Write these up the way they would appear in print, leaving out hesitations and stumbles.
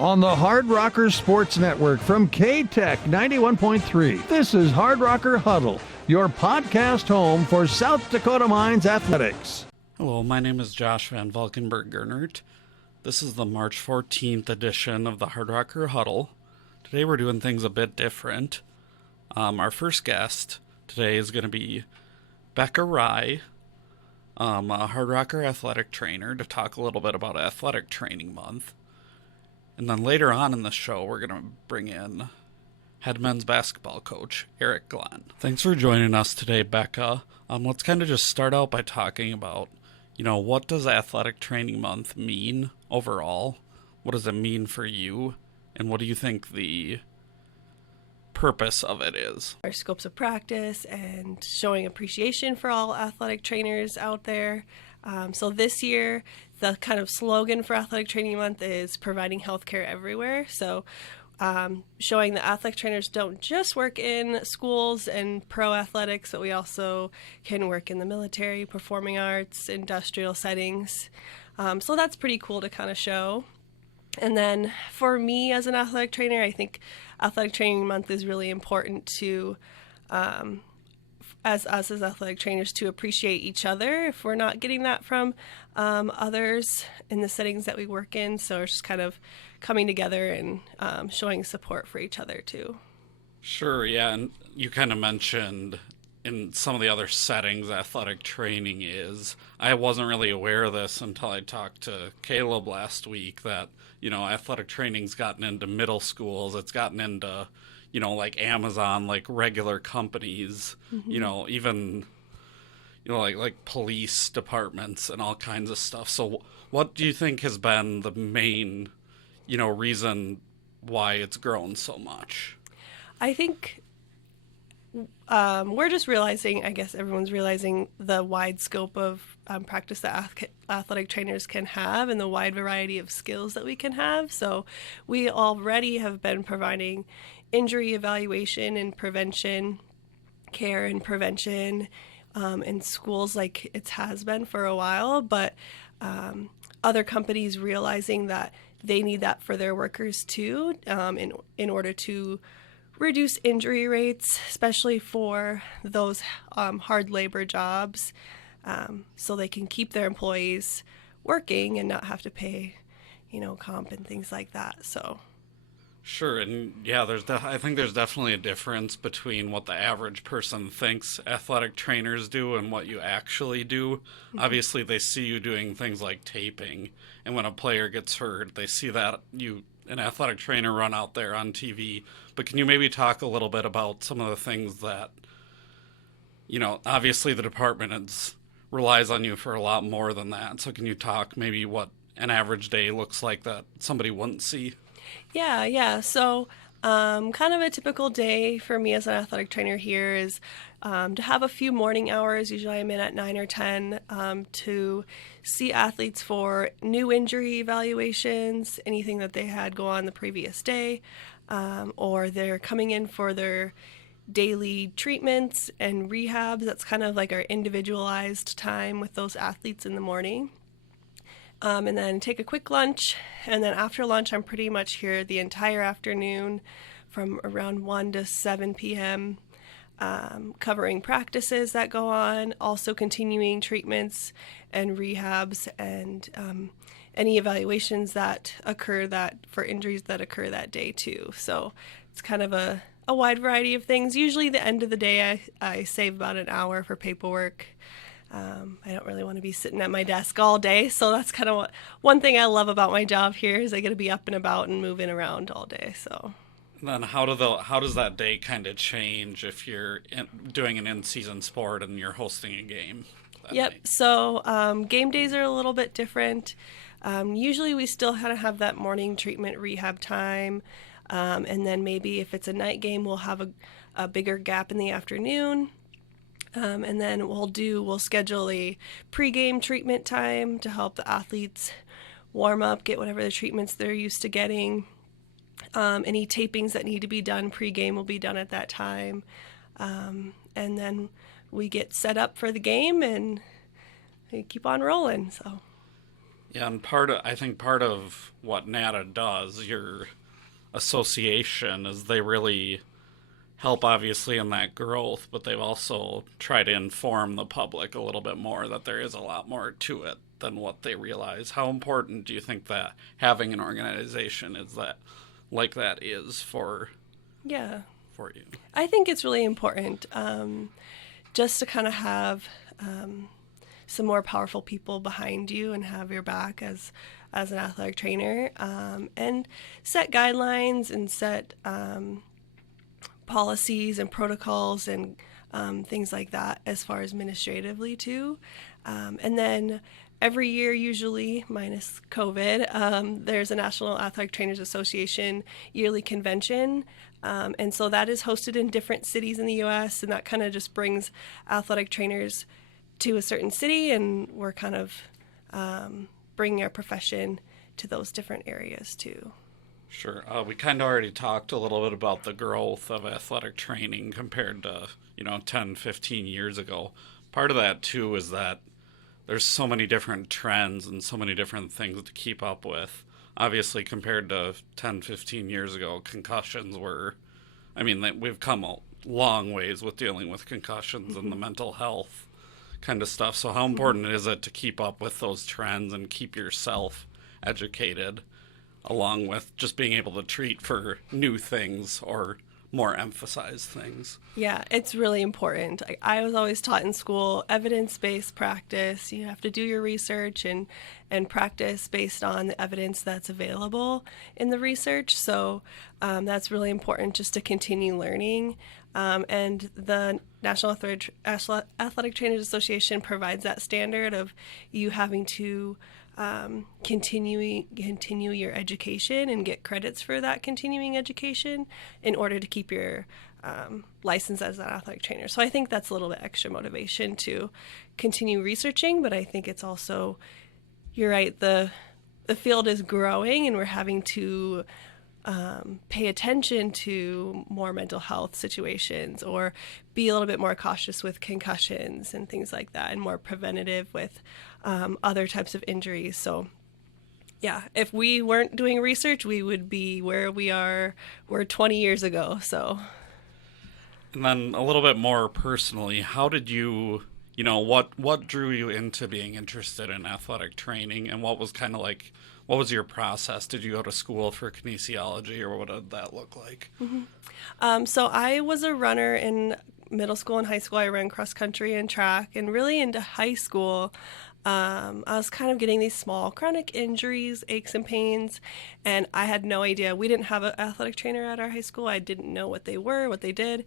on the Hardrocker Sports Network from K-Tech 91.3. This is Hardrocker Huddle, your podcast home for South Dakota Mines athletics. Hello, my name is Josh Van Valkenburg-Gernert. This is the March 14th edition of the Hardrocker Huddle. Today we're doing things a bit different. Our first guest today is going to be Bekah Rye, a Hardrocker athletic trainer, to talk a little bit about Athletic Training Month. And then later on in the show, we're going to bring in head men's basketball coach Eric Glenn. Thanks for joining us today, Bekah. Let's kind of just start out by talking about, what does Athletic Training Month mean overall? What does it mean for you? And what do you think the purpose of it is? Our scopes of practice and showing appreciation for all athletic trainers out there. So this year, the kind of slogan for Athletic Training Month is providing healthcare everywhere. So showing that athletic trainers don't just work in schools and pro athletics, but we also can work in the military, performing arts, industrial settings. So that's pretty cool to kind of show. And then for me as an athletic trainer, I think Athletic Training Month is really important to as us as athletic trainers to appreciate each other if we're not getting that from others in the settings that we work in. So it's just kind of coming together and showing support for each other too. Sure, yeah, and you kind of mentioned in some of the other settings athletic training is. I wasn't really aware of this until I talked to Caleb last week that, athletic training's gotten into middle schools, it's gotten into like Amazon, like regular companies, even, like police departments and all kinds of stuff. So what do you think has been the main, reason why it's grown so much? I think we're just realizing, I guess everyone's realizing the wide scope of practice that athletic trainers can have and the wide variety of skills that we can have. So we already have been providing injury evaluation and prevention care and prevention in schools like it has been for a while, but other companies realizing that they need that for their workers too, in order to reduce injury rates, especially for those hard labor jobs, so they can keep their employees working and not have to pay, comp and things like that. So. Sure, and yeah, I think there's definitely a difference between what the average person thinks athletic trainers do and what you actually do. Mm-hmm. Obviously, they see you doing things like taping, and when a player gets hurt, they see that an athletic trainer, run out there on TV. But can you maybe talk a little bit about some of the things that, obviously the department relies on you for a lot more than that. So can you talk maybe what an average day looks like that somebody wouldn't see? Yeah. So kind of a typical day for me as an athletic trainer here is to have a few morning hours. Usually I'm in at 9 or 10 to see athletes for new injury evaluations, anything that they had go on the previous day, or they're coming in for their daily treatments and rehabs. That's kind of like our individualized time with those athletes in the morning. And then take a quick lunch, and then after lunch I'm pretty much here the entire afternoon from around 1 to 7 p.m. Covering practices that go on, also continuing treatments and rehabs and any evaluations that occur for injuries that occur that day too. So it's kind of a wide variety of things. Usually the end of the day I save about an hour for paperwork. I don't really want to be sitting at my desk all day, so that's kind of one thing I love about my job here is I get to be up and about and moving around all day. So. And then how does that day kind of change if you're doing an in-season sport and you're hosting a game? Yep. Night? So game days are a little bit different. Usually we still kind of have that morning treatment rehab time, and then maybe if it's a night game, we'll have a bigger gap in the afternoon. And then we'll schedule a pregame treatment time to help the athletes warm up, get whatever the treatments they're used to getting. Any tapings that need to be done pregame will be done at that time. And then we get set up for the game and we keep on rolling. So. Yeah, and I think part of what NATA does, your association, is they really help obviously in that growth, but they've also tried to inform the public a little bit more that there is a lot more to it than what they realize. How important do you think that having an organization is that like that is Yeah, for you? I think it's really important just to kind of have some more powerful people behind you and have your back as an athletic trainer, and set guidelines and set policies and protocols and things like that as far as administratively too. And then every year, usually minus COVID, there's a National Athletic Trainers Association yearly convention. And so that is hosted in different cities in the U.S., and that kind of just brings athletic trainers to a certain city, and we're kind of bringing our profession to those different areas too. Sure. We kind of already talked a little bit about the growth of athletic training compared to, 10, 15 years ago. Part of that, too, is that there's so many different trends and so many different things to keep up with. Obviously, compared to 10, 15 years ago, concussions we've come a long ways with dealing with concussions and the mental health kind of stuff. So how important is it to keep up with those trends and keep yourself educated, along with just being able to treat for new things or more emphasized things? Yeah, it's really important. I was always taught in school evidence-based practice. You have to do your research and practice based on the evidence that's available in the research. So that's really important just to continue learning. And the National Athletic Trainers Association provides that standard of you having to continue your education and get credits for that continuing education in order to keep your license as an athletic trainer. So I think that's a little bit extra motivation to continue researching, but I think it's also, you're right, the field is growing and we're having to pay attention to more mental health situations or be a little bit more cautious with concussions and things like that, and more preventative with other types of injuries. So yeah, if we weren't doing research, we would be where we're 20 years ago. So. And then a little bit more personally, how did you, what drew you into being interested in athletic training, and what was what was your process? Did you go to school for kinesiology, or what did that look like? Mm-hmm. So I was a runner in middle school and high school. I ran cross country and track, and really into high school, I was kind of getting these small chronic injuries, aches and pains, and I had no idea. We didn't have an athletic trainer at our high school. I didn't know what they were, what they did,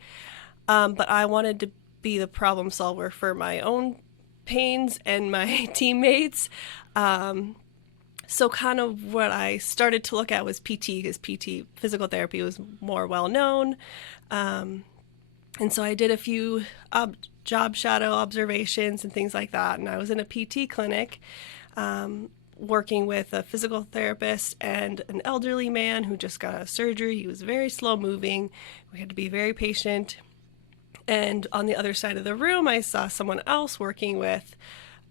but I wanted to be the problem solver for my own pains and my teammates. So kind of what I started to look at was PT, because PT, physical therapy, was more well known. And so I did a few job shadow observations and things like that. And I was in a PT clinic working with a physical therapist and an elderly man who just got a surgery. He was very slow moving. We had to be very patient. And on the other side of the room, I saw someone else working with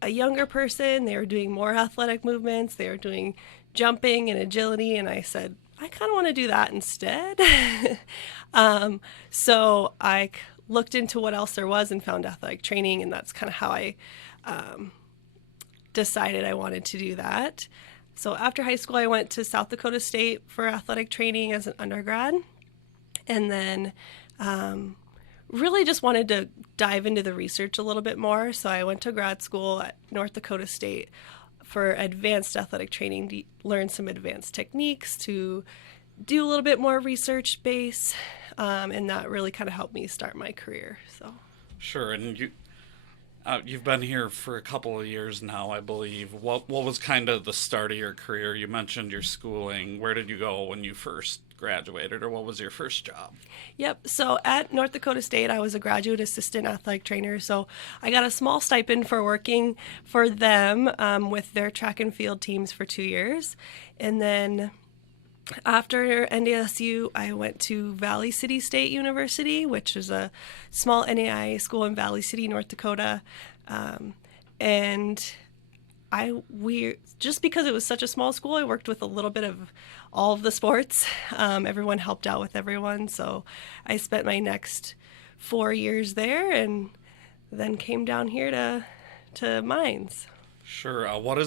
a younger person. They were doing more athletic movements. They were doing jumping and agility. And I said, I kind of want to do that instead. So I looked into what else there was and found athletic training. And that's kind of how I decided I wanted to do that. So after high school, I went to South Dakota State for athletic training as an undergrad. And then really just wanted to dive into the research a little bit more. So I went to grad school at North Dakota State for advanced athletic training to learn some advanced techniques, to do a little bit more research base, and that really kind of helped me start my career. So. Sure, and you've been here for a couple of years now, I believe. What was kind of the start of your career? You mentioned your schooling. Where did you go when you first graduated, or what was your first job? Yep. So at North Dakota State, I was a graduate assistant athletic trainer. So I got a small stipend for working for them with their track and field teams for 2 years. And then after NDSU, I went to Valley City State University, which is a small NAIA school in Valley City, North Dakota. And we just because it was such a small school, I worked with a little bit of all of the sports. Everyone helped out with everyone, so I spent my next 4 years there, and then came down here to Mines. Sure. What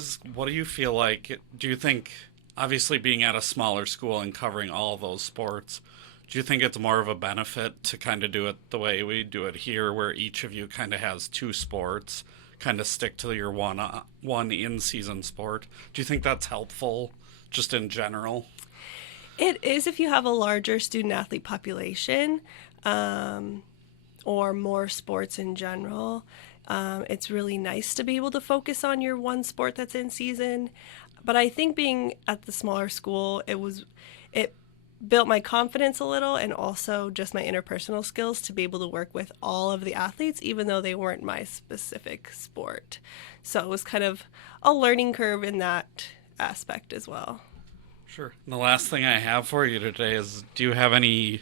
do you feel like? Do you think, obviously being at a smaller school and covering all those sports, do you think it's more of a benefit to kind of do it the way we do it here, where each of you kind of has two sports, kind of stick to your one in-season sport? Do you think that's helpful, just in general? It is if you have a larger student-athlete population, or more sports in general. It's really nice to be able to focus on your one sport that's in season. But I think being at the smaller school, it built my confidence a little, and also just my interpersonal skills to be able to work with all of the athletes, even though they weren't my specific sport. So it was kind of a learning curve in that aspect as well. Sure. And the last thing I have for you today is, do you have any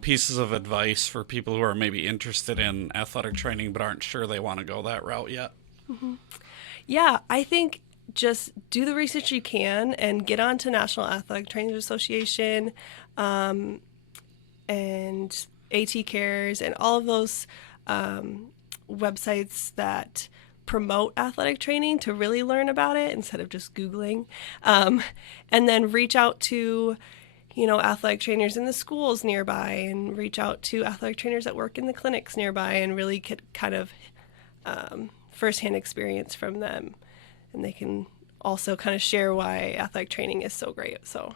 pieces of advice for people who are maybe interested in athletic training but aren't sure they want to go that route yet? Mm-hmm. Yeah, I think just do the research you can and get onto National Athletic Trainers Association, and AT Cares and all of those websites that promote athletic training, to really learn about it instead of just Googling. And then reach out to athletic trainers in the schools nearby, and reach out to athletic trainers that work in the clinics nearby, and really get kind of firsthand experience from them. And they can also kind of share why athletic training is so great. So, All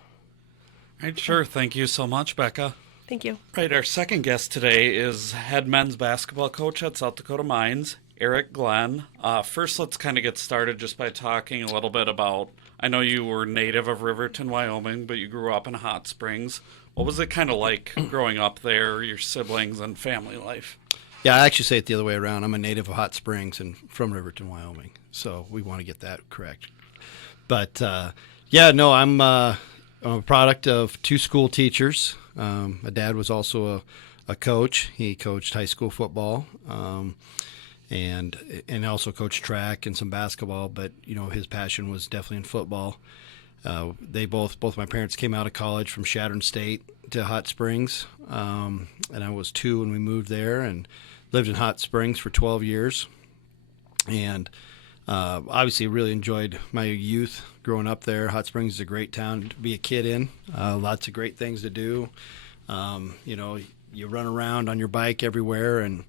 right, sure. Thank you so much, Bekah. Thank you. Right, our second guest today is head men's basketball coach at South Dakota Mines, Eric Glenn. First, let's kind of get started just by talking a little bit about, I know you were native of Riverton, Wyoming, but you grew up in Hot Springs. What was it kind of like growing up there, your siblings and family life? Yeah, I actually say it the other way around. I'm a native of Hot Springs and from Riverton, Wyoming. So we want to get that correct. But, I'm a product of two school teachers. My dad was also a coach. He coached high school football, and also coached track and some basketball. But, his passion was definitely in football. They both my parents came out of college from Chadron State to Hot Springs, and I was 2 when we moved there and lived in Hot Springs for 12 years. And obviously really enjoyed my youth growing up there. Hot Springs is a great town to be a kid in. Lots of great things to do. You run around on your bike everywhere, and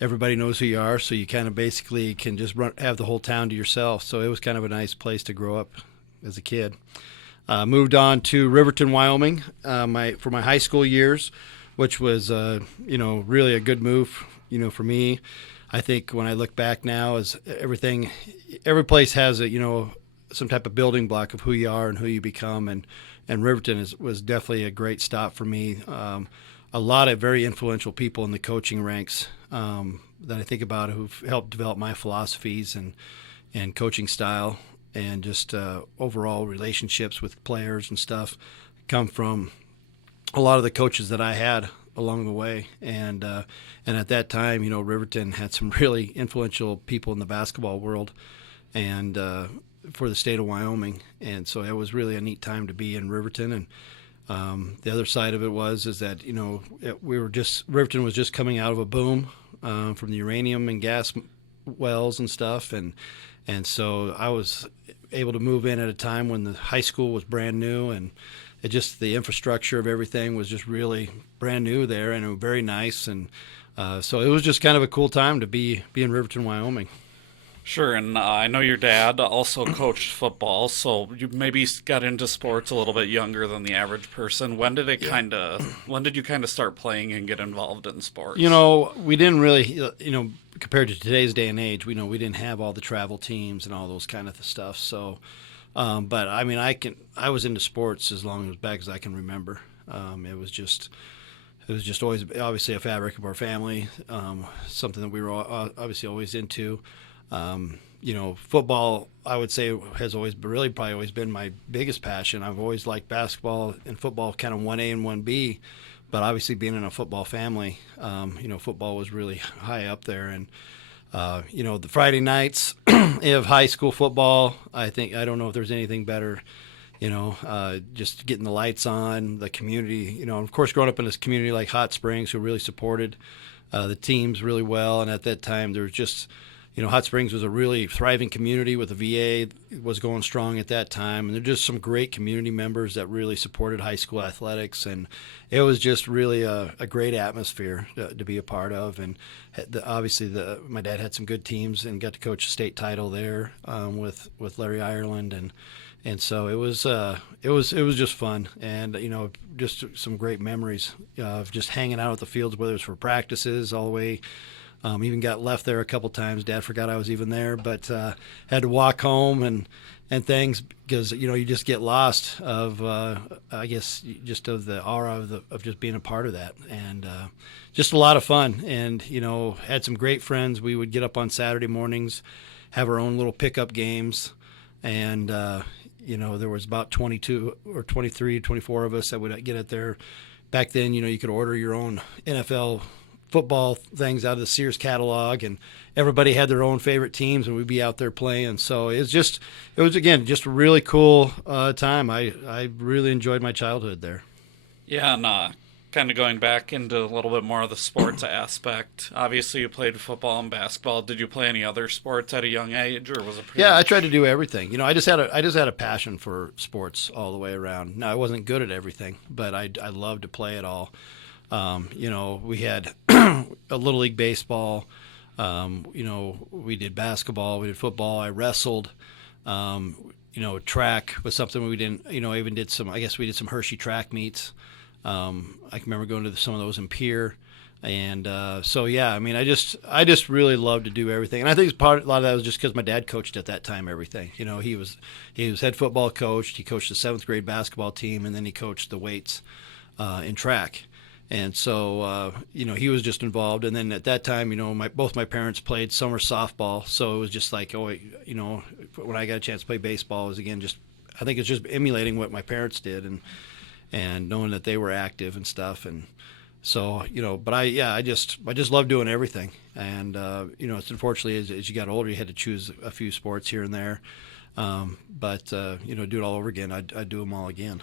everybody knows who you are, so you kind of basically can just have the whole town to yourself. So it was kind of a nice place to grow up as a kid. Moved on to Riverton, Wyoming, for my high school years, which was really a good move, for me. I think when I look back now, is every place has some type of building block of who you are and who you become, and Riverton was definitely a great stop for me. A lot of very influential people in the coaching ranks that I think about who've helped develop my philosophies and coaching style, and just overall relationships with players and stuff come from a lot of the coaches that I had along the way. And at that time, Riverton had some really influential people in the basketball world and for the state of Wyoming. And so it was really a neat time to be in Riverton. And the other side of it is that, Riverton was just coming out of a boom from the uranium and gas wells and stuff. And so I was able to move in at a time when the high school was brand new, and the infrastructure of everything was just really brand new there, and it was very nice. And so it was just kind of a cool time to be in Riverton, Wyoming. Sure, and I know your dad also coached football, so you maybe got into sports a little bit younger than the average person. When did you kind of start playing and get involved in sports? We didn't really, compared to today's day and age, we didn't have all the travel teams and all those kind of stuff. So, but I mean, I was into sports as long as back as I can remember. It was just always obviously a fabric of our family, something that we were obviously always into. Football, I would say, has probably always been my biggest passion. I've always liked basketball and football, kind of 1A and 1B, but obviously being in a football family, football was really high up there. And The Friday nights of high school football, I don't know if there's anything better, just getting the lights on, the community, of course, growing up in this community like Hot Springs, who really supported the teams really well. And at that time, there was just, Hot Springs was a really thriving community with the VA was going strong at that time. And there are just some great community members that really supported high school athletics. And it was just really a great atmosphere to be a part of. And obviously my dad had some good teams and got to coach a state title there with Larry Ireland. And so it was just fun. And, just some great memories of just hanging out at the fields, whether it's for practices all the way. Even got left there a couple times. Dad forgot I was even there, but had to walk home and things because you just get lost of I guess just of the aura of just being a part of that, and just a lot of fun. And had some great friends. We would get up on Saturday mornings, have our own little pickup games, and there was about 22 or 23, 24 of us that would get it there. Back then, you could order your own NFL football things out of the Sears catalog, and everybody had their own favorite teams, and we'd be out there playing. So it was again just a really cool time. I really enjoyed my childhood there. Yeah, and kind of going back into a little bit more of the sports aspect. Obviously, you played football and basketball. Did you play any other sports at a young age, or was it? I tried to do everything. I just had a passion for sports all the way around. Now, I wasn't good at everything, but I loved to play it all. We had a little league baseball. We did basketball, we did football. I wrestled. Track was something we didn't. Even did some. I guess we did some Hershey track meets. I can remember going to some of those in Pierre. And I just really loved to do everything. And I think a lot of that was just because my dad coached at that time everything. He was head football coach. He coached the 7th grade basketball team, and then he coached the weights in track. And so, he was just involved. And then at that time, both my parents played summer softball. So it was just like, when I got a chance to play baseball, it was again I think it's just emulating what my parents did and knowing that they were active and stuff. And so, but I just love doing everything. And, it's unfortunately as you got older, you had to choose a few sports here and there. But do it all over again. I'd do them all again.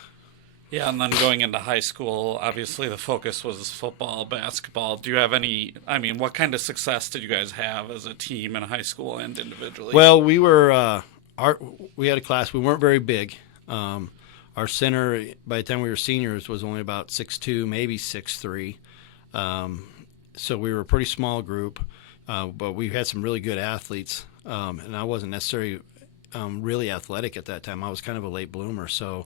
Yeah, and then going into high school, obviously the focus was football, basketball. Do you have what kind of success did you guys have as a team in high school and individually? Well, we were, we had a class, we weren't very big. Our center, by the time we were seniors, was only about 6'2", maybe 6'3". So we were a pretty small group, but we had some really good athletes. And I wasn't necessarily really athletic at that time. I was kind of a late bloomer, so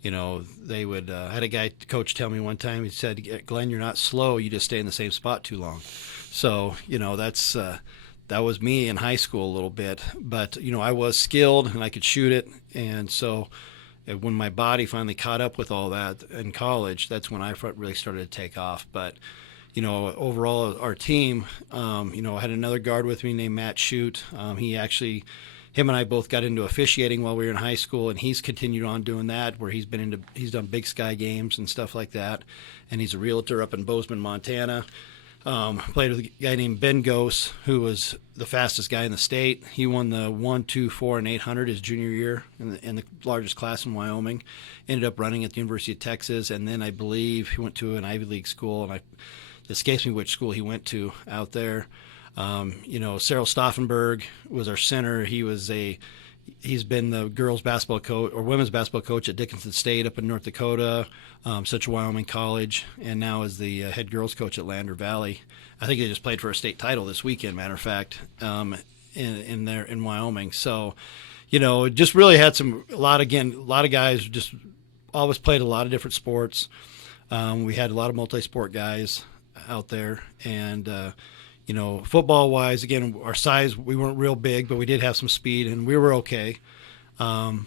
they would, I had a guy coach tell me one time, he said, "Glenn, you're not slow, you just stay in the same spot too long." So, that was me in high school a little bit, but, I was skilled and I could shoot it. And so when my body finally caught up with all that in college, that's when I really started to take off. But, overall our team, I had another guard with me named Matt Shute. Him and I both got into officiating while we were in high school, and he's continued on doing that, where he's done Big Sky games and stuff like that. And he's a realtor up in Bozeman, Montana. Played with a guy named Ben Gose, who was the fastest guy in the state. He won the 1, 2, 4, and 800 his junior year in the largest class in Wyoming. Ended up running at the University of Texas, and then I believe he went to an Ivy League school, and it escapes me which school he went to out there. Cyril Stauffenberg was our center. He's been the girls basketball coach or women's basketball coach at Dickinson State up in North Dakota, Central Wyoming College, and now is the head girls coach at Lander Valley. I think they just played for a state title this weekend, matter of fact, in Wyoming. So, just really had a lot of guys just always played a lot of different sports. We had a lot of multi-sport guys out there, and football-wise, again, our size, we weren't real big, but we did have some speed, and we were okay. And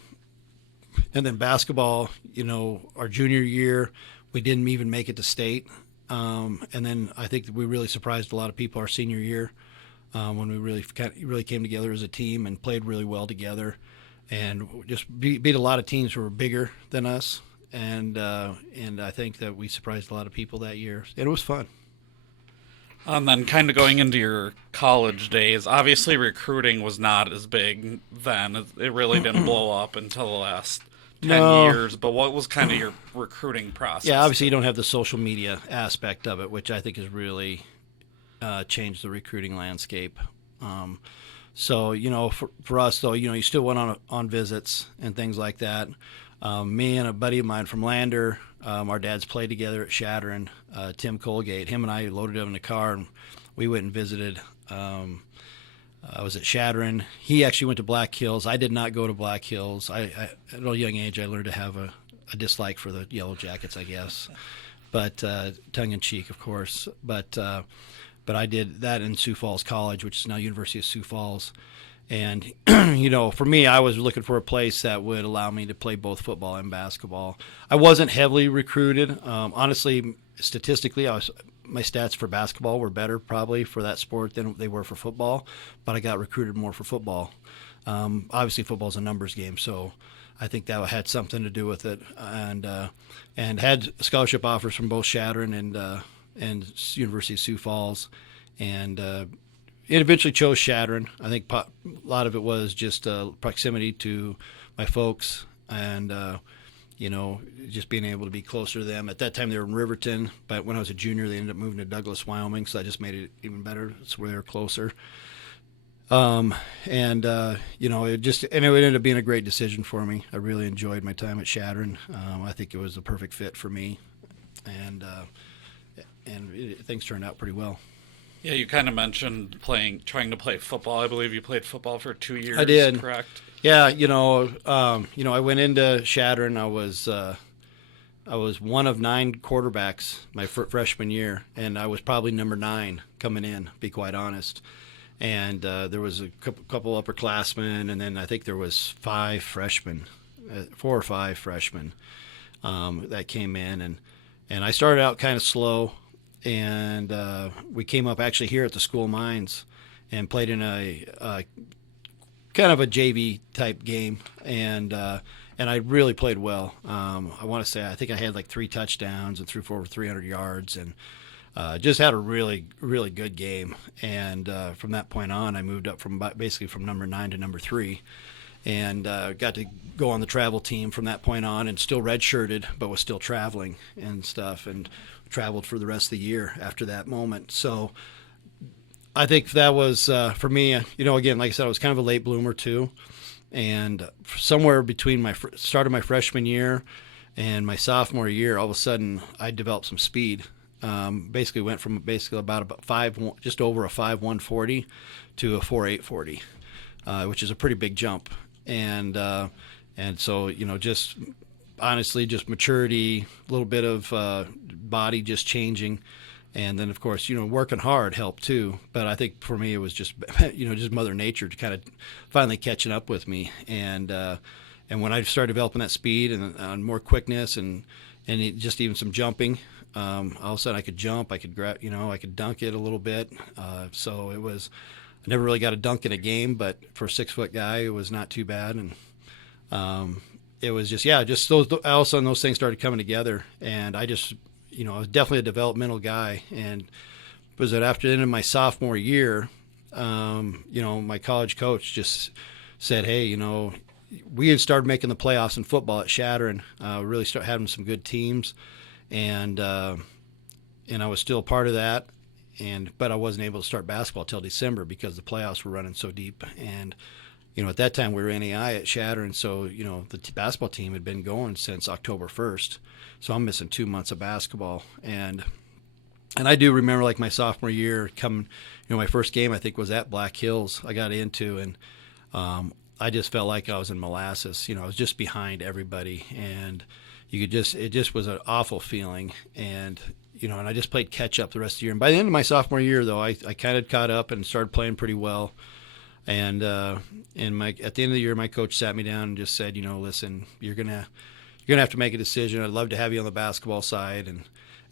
then basketball, our junior year, we didn't even make it to state. And then I think that we really surprised a lot of people our senior year when we really came together as a team and played really well together, and just beat a lot of teams who were bigger than us. And I think that we surprised a lot of people that year, and it was fun. And then kind of going into your college days, obviously recruiting was not as big then. It really didn't blow up until the last 10 No. years. But what was kind of your recruiting process? Yeah, obviously you don't have the social media aspect of it, which I think has really changed the recruiting landscape. So, for us, though, you still went on visits and things like that. Me and a buddy of mine from Lander, our dads played together at Shattern, Tim Colgate. Him and I loaded him in the car, and we went and visited. I was at Shattern. He actually went to Black Hills. I did not go to Black Hills. At a young age, I learned to have a dislike for the Yellow Jackets, I guess. But tongue-in-cheek, of course. But I did that in Sioux Falls College, which is now University of Sioux Falls. And, for me, I was looking for a place that would allow me to play both football and basketball. I wasn't heavily recruited. Honestly, statistically, my stats for basketball were better probably for that sport than they were for football, but I got recruited more for football. Obviously, football is a numbers game, so I think that had something to do with it. And had scholarship offers from both Shattern and University of Sioux Falls, and it eventually chose Shattern. I think a lot of it was just proximity to my folks and, just being able to be closer to them. At that time, they were in Riverton, but when I was a junior, they ended up moving to Douglas, Wyoming, so that just made it even better. That's where they were closer. It ended up being a great decision for me. I really enjoyed my time at Shattern. I think it was the perfect fit for me, and things turned out pretty well. Yeah, you kind of mentioned trying to play football. I believe you played football for 2 years. I did. Correct? Yeah, I went into Shattern. I was one of 9 quarterbacks my freshman year, and I was probably number 9 coming in, to be quite honest. And there was a couple upperclassmen, and then I think there was 4 or 5 freshmen that came in, and I started out kind of slow. And we came up actually here at the school mines and played in a kind of a JV type game, and I really played well. I want to say I think I had like 3 touchdowns and threw for over 300 yards, and just had a really, really good game. And from that point on, I moved up from number 9 to number 3, and got to go on the travel team from that point on, and still redshirted, but was still traveling and stuff, and traveled for the rest of the year after that moment. So I think that was, for me, again, like I said, I was kind of a late bloomer too. And somewhere between my start of my freshman year and my sophomore year, all of a sudden I developed some speed. Basically went from about just over a 5.140 to a 4.840, which is a pretty big jump. And so, just honestly, just maturity, a little bit of body just changing, and then of course, working hard helped too. But I think for me, it was just just Mother Nature to kind of finally catching up with me. And when I started developing that speed and more quickness and just even some jumping, all of a sudden I could jump, I could grab, I could dunk it a little bit. So it was. I never really got a dunk in a game, but for a 6-foot guy, it was not too bad. And it was just those. All of a sudden, those things started coming together, and I just, I was definitely a developmental guy. And was that after the end of my sophomore year, my college coach just said, "Hey, we had started making the playoffs in football at Shattern. Really started having some good teams, and I was still a part of that." But I wasn't able to start basketball till December because the playoffs were running so deep. And, at that time we were NAI at Shattern, so, the basketball team had been going since October 1st. So I'm missing 2 months of basketball. And I do remember like my sophomore year coming, my first game I think was at Black Hills I got into, and I just felt like I was in molasses. I was just behind everybody, and it just was an awful feeling. And and I just played catch up the rest of the year. And by the end of my sophomore year, though, I kind of caught up and started playing pretty well. And at the end of the year, my coach sat me down and just said, listen, you're gonna have to make a decision. I'd love to have you on the basketball side, and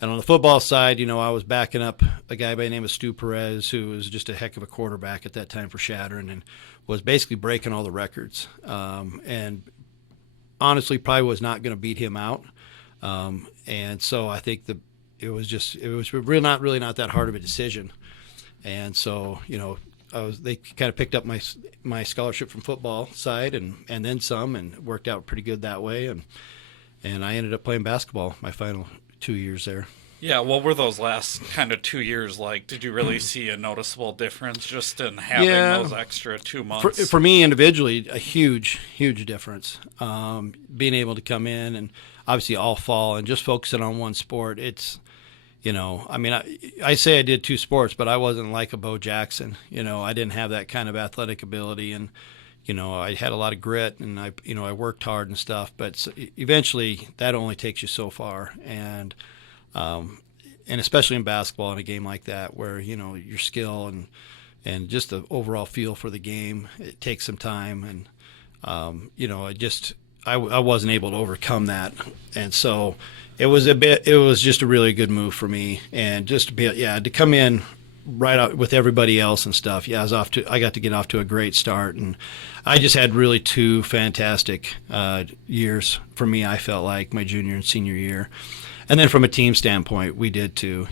on the football side, I was backing up a guy by the name of Stu Perez, who was just a heck of a quarterback at that time for Shattern and was basically breaking all the records. And honestly, probably was not going to beat him out. And so I think was really not that hard of a decision. And so, they kind of picked up my scholarship from football side and then some, and worked out pretty good that way. And I ended up playing basketball my final 2 years there. Yeah, what were those last kind of 2 years like? Did you really see a noticeable difference just in having those extra 2 months? For me individually, a huge difference. Being able to come in and obviously all fall and just focusing on one sport, it's, I say I did 2 sports, but I wasn't like a Bo Jackson. I didn't have that kind of athletic ability, and I had a lot of grit, and I worked hard and stuff. But eventually, that only takes you so far, and especially in basketball in a game like that, where your skill and just the overall feel for the game, it takes some time, and I wasn't able to overcome that, and so it was just a really good move for me, and just to come in right out with everybody else and stuff. Yeah, I got to get off to a great start, and I just had really 2 fantastic years for me. I felt like my junior and senior year. And then from a team standpoint, we did too.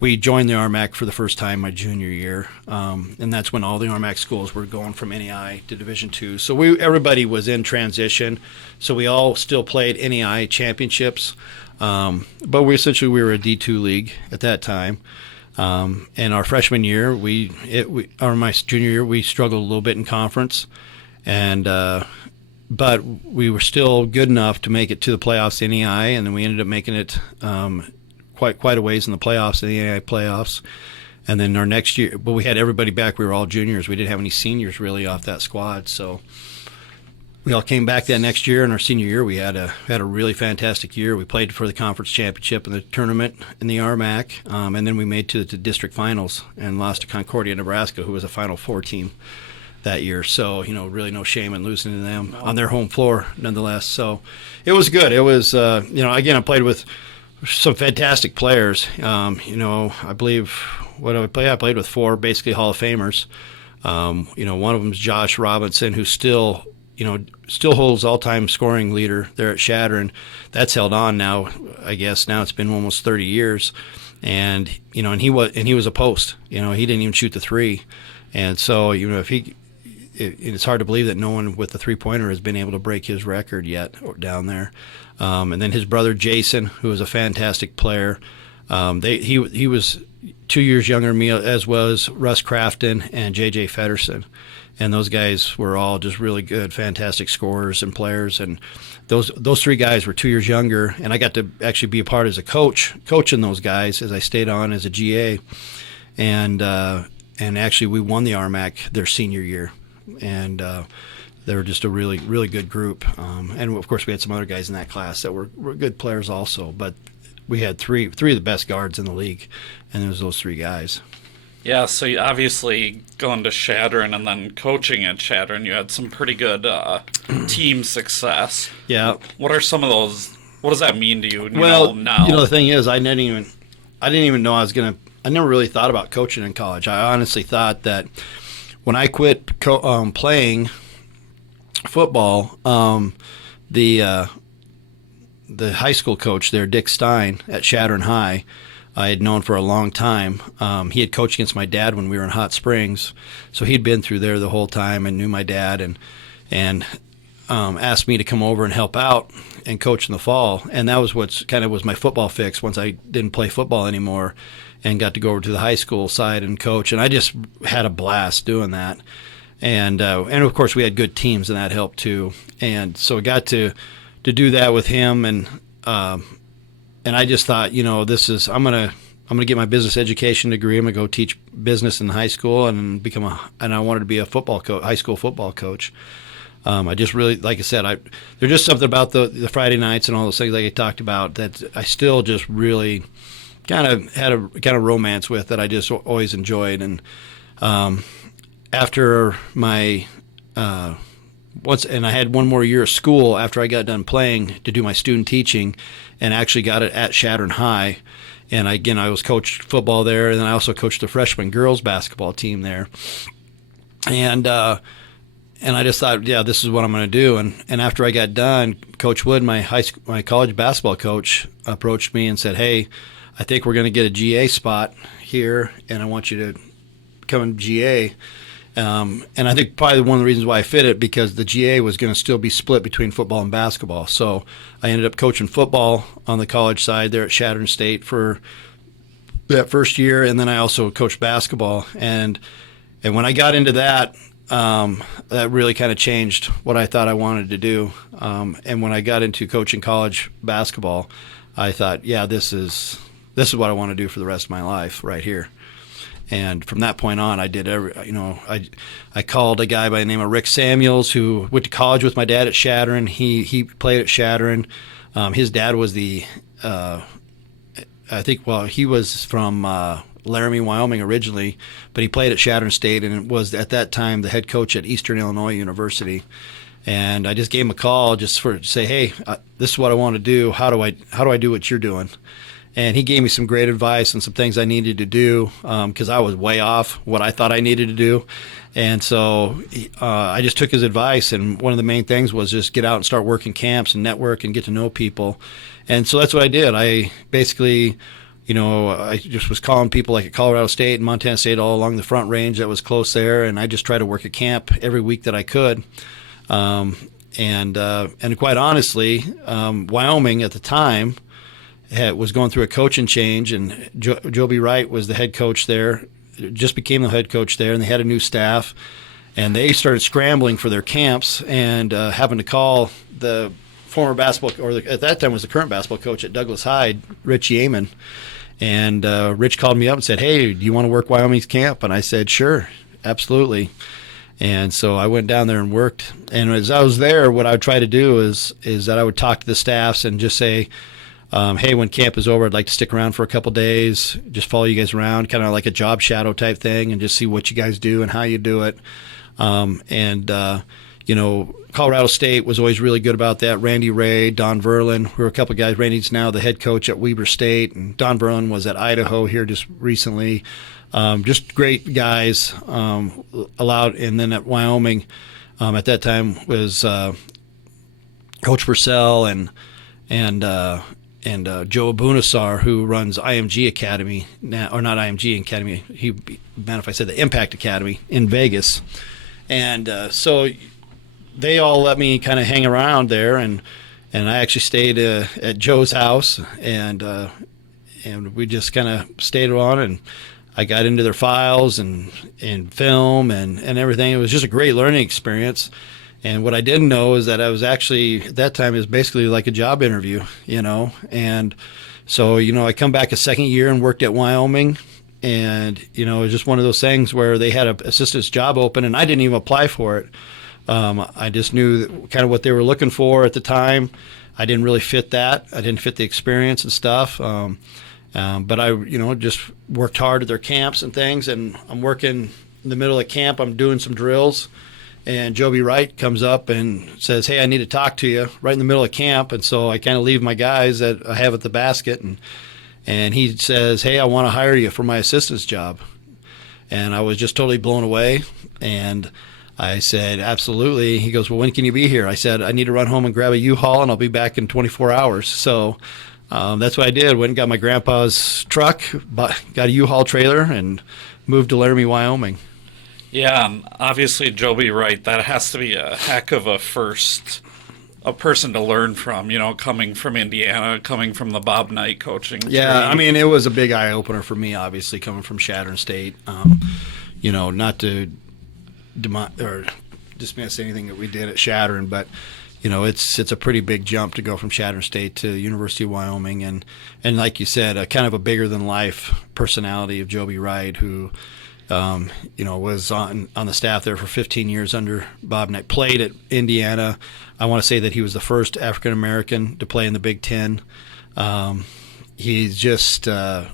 We joined the RMAC for the first time my junior year, and that's when all the RMAC schools were going from NEI to Division II. So everybody was in transition. So we all still played NEI championships, but we were a D2 league at that time. And our freshman year, my junior year, we struggled a little bit in conference, and but we were still good enough to make it to the playoffs in NEI, and then we ended up making it quite a ways in the playoffs, the NEI playoffs. And then our next year, but we had everybody back. We were all juniors. We didn't have any seniors really off that squad, so we all came back that next year. In our senior year, we had a really fantastic year. We played for the conference championship and the tournament in the RMAC, and then we made to the district finals and lost to Concordia, Nebraska, who was a Final Four team that year. So, really no shame in losing to them on their home floor nonetheless. So it was good. It was, again, I played with some fantastic players. I believe I played with 4 basically Hall of Famers. One of them is Josh Robinson, who still holds all-time scoring leader there at Shatter, and that's held on now. I guess now it's been almost 30 years. And, and he was a post. He didn't even shoot the 3. And so, it's hard to believe that no one with the 3-pointer has been able to break his record yet down there. And then his brother Jason, who was a fantastic player, he was 2 years younger than me, as was Russ Crafton and J.J. Fedderson. And those guys were all just really good, fantastic scorers and players. And those 3 guys were 2 years younger, and I got to actually be a part as a coaching those guys as I stayed on as a GA. And actually we won the RMAC their senior year. And they were just a really, really good group. And, of course, we had some other guys in that class that were good players also. But we had three of the best guards in the league, and it was those 3 guys. Yeah, so you obviously going to Shattern and then coaching at Shattern, you had some pretty good team success. Yeah. What are some of those? What does that mean to you? Well, now the thing is, I didn't even know I was gonna. I never really thought about coaching in college. I honestly thought that when I quit playing football, the high school coach there, Dick Stein at Shattern High, I had known for a long time. He had coached against my dad when we were in Hot Springs, so he'd been through there the whole time and knew my dad, and asked me to come over and help out and coach in the fall. And that was was my football fix once I didn't play football anymore, and got to go over to the high school side and coach. And I just had a blast doing that. And of course we had good teams, and that helped too. And so I got to do that with him, and I just thought, I'm gonna get my business education degree. I'm gonna go teach business in high school and I wanted to be a high school football coach. I just really, like I said, there's just something about the Friday nights and all those things like I talked about that I still just really kind of had a kind of romance with, that I just always enjoyed. And after my and I had one more year of school after I got done playing to do my student teaching, and actually got it at Shattern High. And again, I was coached football there, and then I also coached the freshman girls basketball team there. And I just thought, yeah, this is what I'm going to do. And after I got done, Coach Wood, my college basketball coach, approached me and said, hey, I think we're going to get a GA spot here, and I want you to come in GA. And I think probably one of the reasons why I fit it, because the GA was going to still be split between football and basketball. So I ended up coaching football on the college side there at Chadron State for that first year, and then I also coached basketball. And when I got into that, that really kind of changed what I thought I wanted to do. And when I got into coaching college basketball, I thought, yeah, this is what I want to do for the rest of my life right here. And from that point on, I did I called a guy by the name of Rick Samuels, who went to college with my dad at Chadron. He played at Chadron. His dad was he was from Laramie, Wyoming originally, but he played at Chadron State and was at that time the head coach at Eastern Illinois University. And I just gave him a call just to say, hey, this is what I want to do. How do I do what you're doing? And he gave me some great advice and some things I needed to do, because I was way off what I thought I needed to do. And so I just took his advice, and one of the main things was just get out and start working camps and network and get to know people. And so that's what I did. I basically, I just was calling people like at Colorado State and Montana State all along the Front Range that was close there, and I just tried to work a camp every week that I could. And quite honestly, Wyoming at the time was going through a coaching change, and Joby Wright was the head coach there, just became the head coach there, and they had a new staff, and they started scrambling for their camps, and happened to call the former basketball, or at that time was the current basketball coach at Douglas Hyde, Rich Yeaman. And Rich called me up and said, hey, do you want to work Wyoming's camp? And I said, sure, absolutely. And so I went down there and worked. And as I was there, what I would try to do is that I would talk to the staffs and just say, hey, when camp is over, I'd like to stick around for a couple days, just follow you guys around, kind of like a job shadow type thing, and just see what you guys do and how you do it. Colorado State was always really good about that. Randy Ray, Don Verlin, who are a couple of guys. Randy's now the head coach at Weber State, and Don Verlin was at Idaho here just recently. Just great guys. And then at Wyoming, at that time was Coach Purcell and Joe Abunasar, who runs IMG Academy now, or not IMG Academy. Man, if I said the Impact Academy in Vegas, and so they all let me kind of hang around there, and I actually stayed at Joe's house, and we just kind of stayed on, and I got into their files and film and everything. It was just a great learning experience. And what I didn't know is that I was actually, at that time, it was basically like a job interview, And so, I come back a second year and worked at Wyoming. And, it was just one of those things where they had an assistant's job open, and I didn't even apply for it. I just knew kind of what they were looking for at the time. I didn't really fit that. I didn't fit the experience and stuff. But I, just worked hard at their camps and things. And I'm working in the middle of camp. I'm doing some drills. And Joby Wright comes up and says, hey, I need to talk to you right in the middle of camp. And so I kind of leave my guys that I have at the basket. And he says, hey, I want to hire you for my assistant's job. And I was just totally blown away. And I said, absolutely. He goes, well, when can you be here? I said, I need to run home and grab a U-Haul, and I'll be back in 24 hours. So that's what I did. Went and got my grandpa's truck, got a U-Haul trailer, and moved to Laramie, Wyoming. Yeah, obviously Joby Wright, that has to be a heck of a person to learn from, coming from Indiana, coming from the Bob Knight coaching tree. Yeah, I mean, it was a big eye-opener for me, obviously, coming from Chadron State. Not to dismiss anything that we did at Chadron, but it's a pretty big jump to go from Chadron State to the University of Wyoming, and like you said, a kind of a bigger than life personality of Joby Wright, who was on the staff there for 15 years under Bob Knight, played at Indiana. I want to say that he was the first African American to play in the Big Ten. He's just and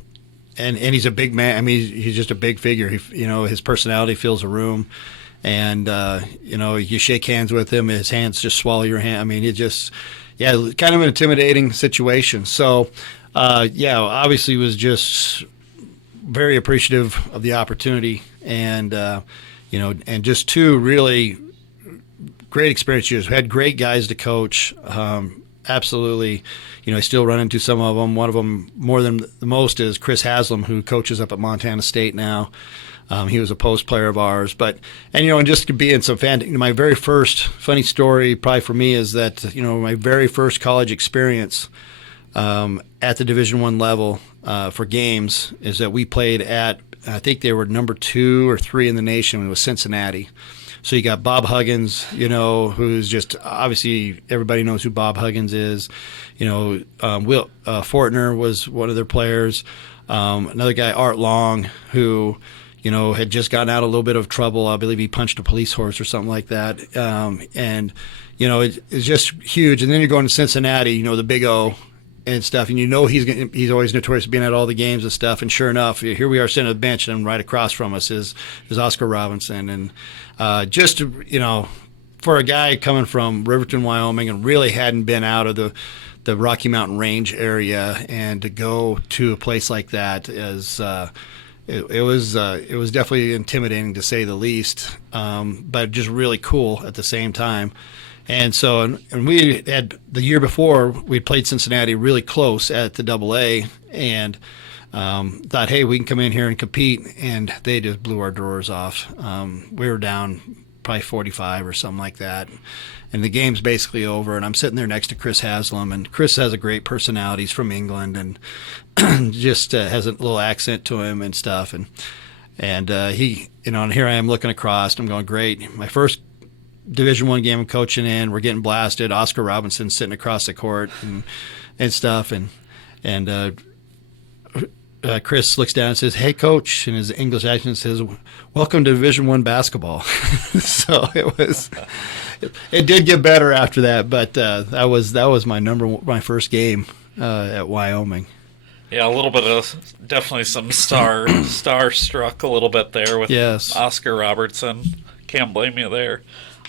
he's a big man. I mean, he's just a big figure. His personality fills a room. And, you shake hands with him, his hands just swallow your hand. I mean, it just, kind of an intimidating situation. So, obviously was just very appreciative of the opportunity, and, and just two really great experience years. We had great guys to coach, absolutely, I still run into some of them. One of them more than the most is Chris Haslam, who coaches up at Montana State now. He was a post player of ours, and just to be in some my very first funny story probably for me is that, my very first college experience at the Division I level for games is that we played at, I think they were number 2 or 3 in the nation. It was Cincinnati. So you got Bob Huggins, who's just obviously everybody knows who Bob Huggins is. Will Fortner was one of their players. Another guy, Art Long, who had just gotten out of a little bit of trouble. I believe he punched a police horse or something like that. It's just huge. And then you're going to Cincinnati, the Big O and stuff, and he's always notorious for being at all the games and stuff. And sure enough, here we are sitting at the bench, and right across from us is Oscar Robinson. And for a guy coming from Riverton, Wyoming, and really hadn't been out of the Rocky Mountain Range area, and to go to a place like that is it was definitely intimidating to say the least, but just really cool at the same time. And so, and we had the year before we played Cincinnati really close at the AA, and thought, hey, we can come in here and compete, and they just blew our drawers off. We were down probably 45 or something like that, and the game's basically over. And I'm sitting there next to Chris Haslam, and Chris has a great personality. He's from England, and just has a little accent to him and stuff. And he, and here I am looking across. I'm going, great, my first Division I game I'm coaching in, we're getting blasted. Oscar Robinson sitting across the court and stuff, and Chris looks down and says, "Hey, coach," and his English accent says, "Welcome to Division I basketball." So it did get better after that, but that was my first game at Wyoming. Yeah, a little bit of definitely some starstruck a little bit there with Oscar Robertson. Can't blame you there.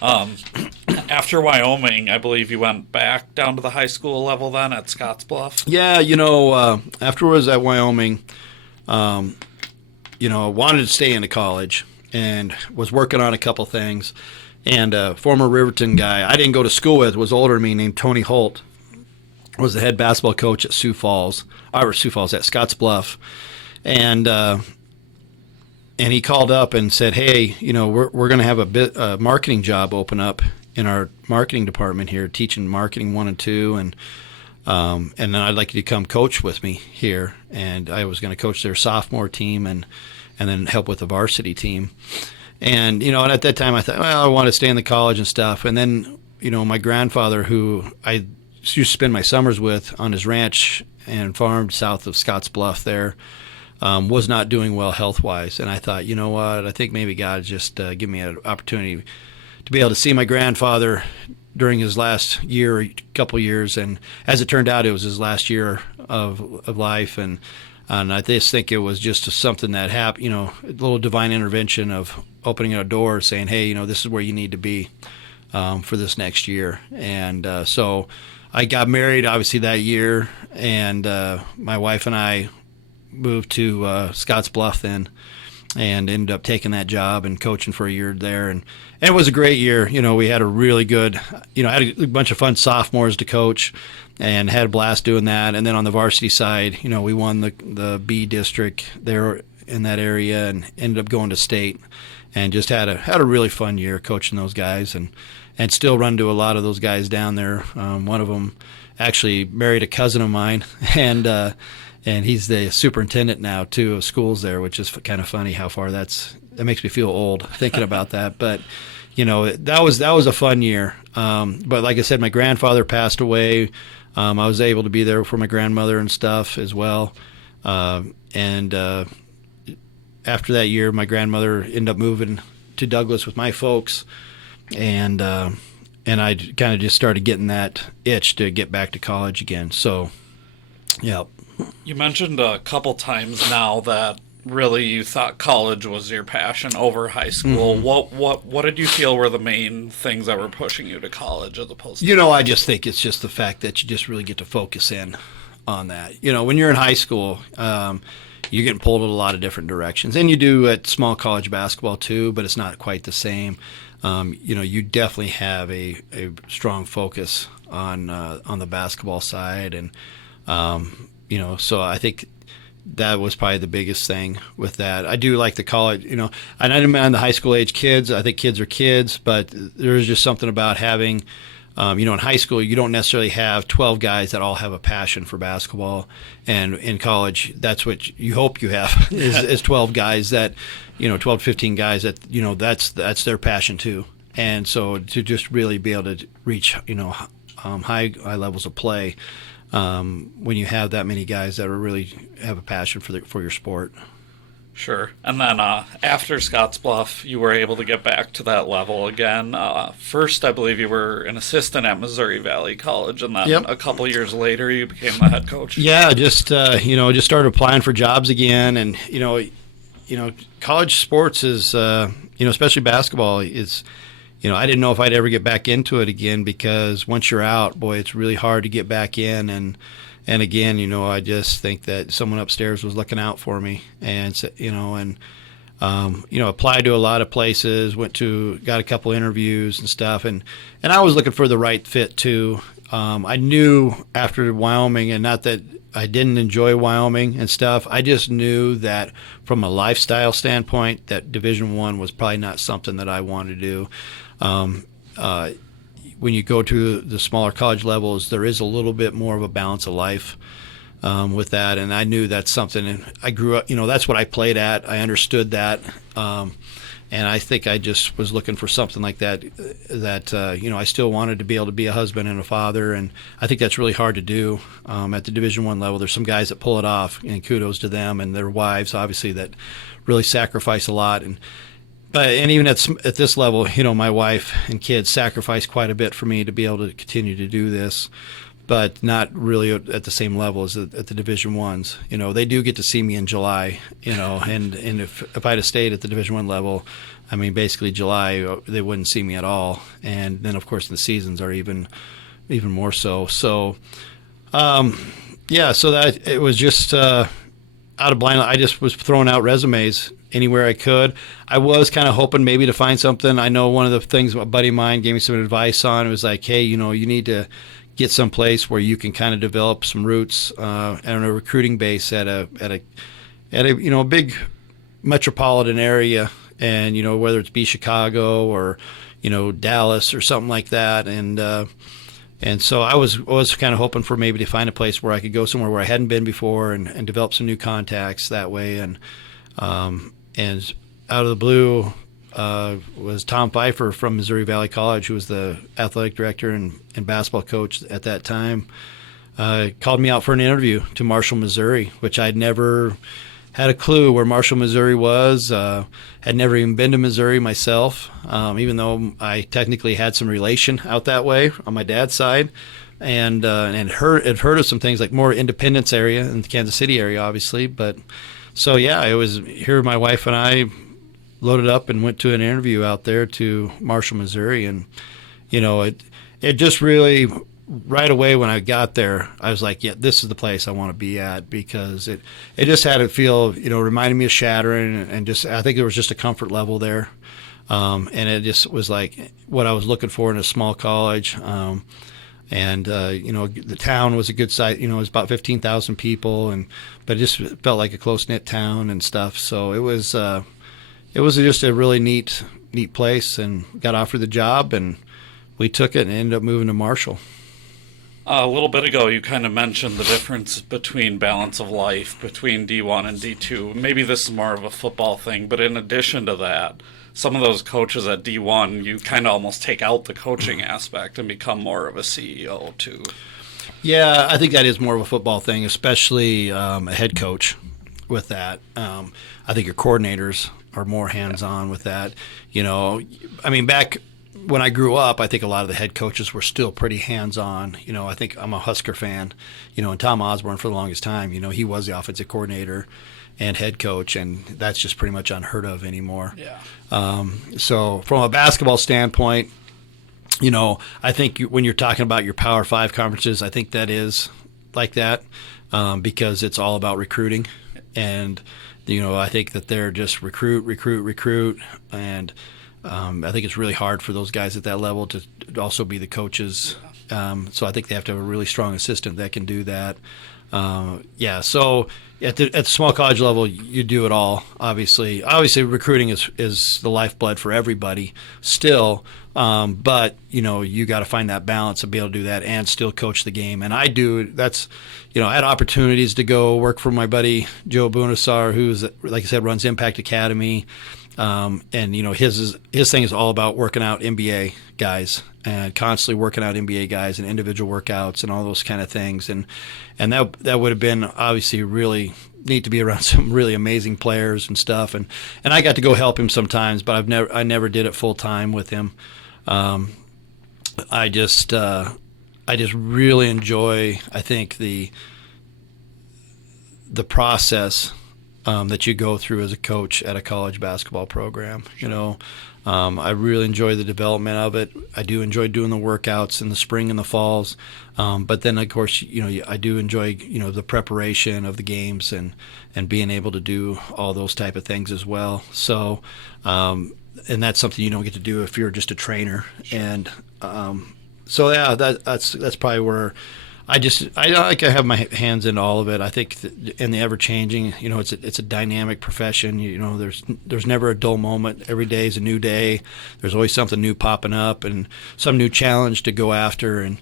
After Wyoming, I believe you went back down to the high school level then at Scottsbluff. Yeah, afterwards at Wyoming, I wanted to stay into college and was working on a couple things. And a former Riverton guy I didn't go to school with was older than me, named Tony Holt, was the head basketball coach at at Scottsbluff. And he called up and said, "Hey, we're going to have a marketing job open up in our marketing department here, teaching marketing 1 and 2, and then I'd like you to come coach with me here." And I was going to coach their sophomore team and then help with the varsity team. And and at that time I thought, well, I want to stay in the college and stuff. And then my grandfather, who I used to spend my summers with on his ranch and farm south of Scottsbluff there, was not doing well health-wise. And I thought, you know what, I think maybe God just give me an opportunity to be able to see my grandfather during his last couple years. And as it turned out, it was his last year of life. And I just think it was just something that happened, a little divine intervention of opening a door, saying, hey, this is where you need to be for this next year. And so I got married, obviously, that year. And my wife and I moved to Scottsbluff then, and ended up taking that job and coaching for a year there, and it was a great year. We had a really good, I had a bunch of fun sophomores to coach, and had a blast doing that. And then on the varsity side, we won the B district there in that area, and ended up going to state, and just had a really fun year coaching those guys, and still run to a lot of those guys down there. One of them actually married a cousin of mine, and he's the superintendent now too of schools there, which is kind of funny how far that makes me feel old thinking about that. But that was a fun year. But like I said, my grandfather passed away. I was able to be there for my grandmother and stuff as well. And after that year, my grandmother ended up moving to Douglas with my folks, and I kind of just started getting that itch to get back to college again. So, yeah. You mentioned a couple times now that really you thought college was your passion over high school. Mm-hmm. What did you feel were the main things that were pushing you to college as opposed to I just think it's just the fact that you just really get to focus in on that. When you're in high school, you're getting pulled in a lot of different directions. And you do at small college basketball too, but it's not quite the same. You definitely have a strong focus on the basketball side, and so I think that was probably the biggest thing with that. I do like the college, and I don't mind the high school age kids. I think kids are kids, but there's just something about having, in high school, you don't necessarily have 12 guys that all have a passion for basketball. And in college, that's what you hope you have is 12 guys that, 12 to 15 guys that, that's their passion too. And so to just really be able to reach, high levels of play, when you have that many guys that really have a passion for your sport. Sure. And then after Scottsbluff, you were able to get back to that level again. First, I believe you were an assistant at Missouri Valley College, and then a couple years later, you became the head coach. Yeah, just started applying for jobs again, and college sports is especially basketball is. I didn't know if I'd ever get back into it again, because once you're out, boy, it's really hard to get back in. And again, I just think that someone upstairs was looking out for me, and applied to a lot of places, got a couple interviews and stuff, and I was looking for the right fit too. I knew after Wyoming, and not that I didn't enjoy Wyoming and stuff, I just knew that from a lifestyle standpoint, that Division I was probably not something that I wanted to do. When you go to the smaller college levels, there is a little bit more of a balance of life with that, and I knew that's something. And I grew up, that's what I played at. I understood that, and I think I just was looking for something like that. I still wanted to be able to be a husband and a father, and I think that's really hard to do at the Division I level. There's some guys that pull it off, and kudos to them and their wives, obviously, that really sacrifice a lot. But even at this level, my wife and kids sacrifice quite a bit for me to be able to continue to do this, but not really at the same level as at the Division I's. They do get to see me in July, and if I'd have stayed at the Division I level, I mean, basically July, they wouldn't see me at all. And then, of course, the seasons are even more so. So, so that it was just out of blind. I just was throwing out resumes anywhere I could. I was kind of hoping maybe to find something. I know one of the things a buddy of mine gave me some advice on, it was like, hey, you need to get someplace where you can kind of develop some roots on a recruiting base at a big metropolitan area, and whether it's be Chicago or Dallas or something like that, and so I was kind of hoping for maybe to find a place where I could go somewhere where I hadn't been before and develop some new contacts that way. And out of the blue was Tom Pfeiffer from Missouri Valley College, who was the athletic director and basketball coach at that time, called me out for an interview to Marshall, Missouri, which I'd never had a clue where Marshall, Missouri was. Had never even been to Missouri myself, even though I technically had some relation out that way on my dad's side, and heard of some things like more Independence area and the Kansas City area, obviously. But so yeah, it was here. My wife and I loaded up and went to an interview out there to Marshall, Missouri, and it just really, right away when I got there, I was like, yeah, this is the place I want to be at, because it just had to feel, reminded me of Shattering, and just, I think there was just a comfort level there. And it just was like what I was looking for in a small college. The town was a good size, it was about 15,000 people, but it just felt like a close-knit town and stuff. So it was just a really neat place, and got offered the job, and we took it and ended up moving to Marshall. A little bit ago, you kind of mentioned the difference between balance of life between D1 and D2. Maybe this is more of a football thing, but in addition to that, some of those coaches at D1, you kind of almost take out the coaching aspect and become more of a CEO too. Yeah, I think that is more of a football thing, especially a head coach with that. I think your coordinators are more hands-on with that. Back when I grew up, I think a lot of the head coaches were still pretty hands-on. I think I'm a Husker fan, and Tom Osborne for the longest time, he was the offensive coordinator and head coach, and that's just pretty much unheard of anymore. Yeah. So from a basketball standpoint, I think when you're talking about your Power 5 conferences, I think that is like that, because it's all about recruiting. and I think that they're just recruit, and I think it's really hard for those guys at that level to also be the coaches. So I think they have to have a really strong assistant that can do that. So at the small college level, you do it all. Obviously, recruiting is the lifeblood for everybody still. But you got to find that balance and be able to do that and still coach the game. And I do. That's, I had opportunities to go work for my buddy Joe Bunasar, who's, like I said, runs Impact Academy. And his thing is all about working out NBA guys and constantly working out NBA guys and individual workouts and all those kind of things. And that would have been obviously really neat to be around some really amazing players and stuff. And I got to go help him sometimes, but I never did it full time with him. I just really enjoy, I think, the process that you go through as a coach at a college basketball program. I really enjoy the development of it. I do enjoy doing the workouts in the spring and the falls, but then of course I do enjoy the preparation of the games and being able to do all those type of things as well. So and that's something you don't get to do if you're just a trainer. And that's probably where I like to have my hands in all of it. I think in the ever changing, it's a dynamic profession. There's never a dull moment. Every day is a new day. There's always something new popping up and some new challenge to go after. And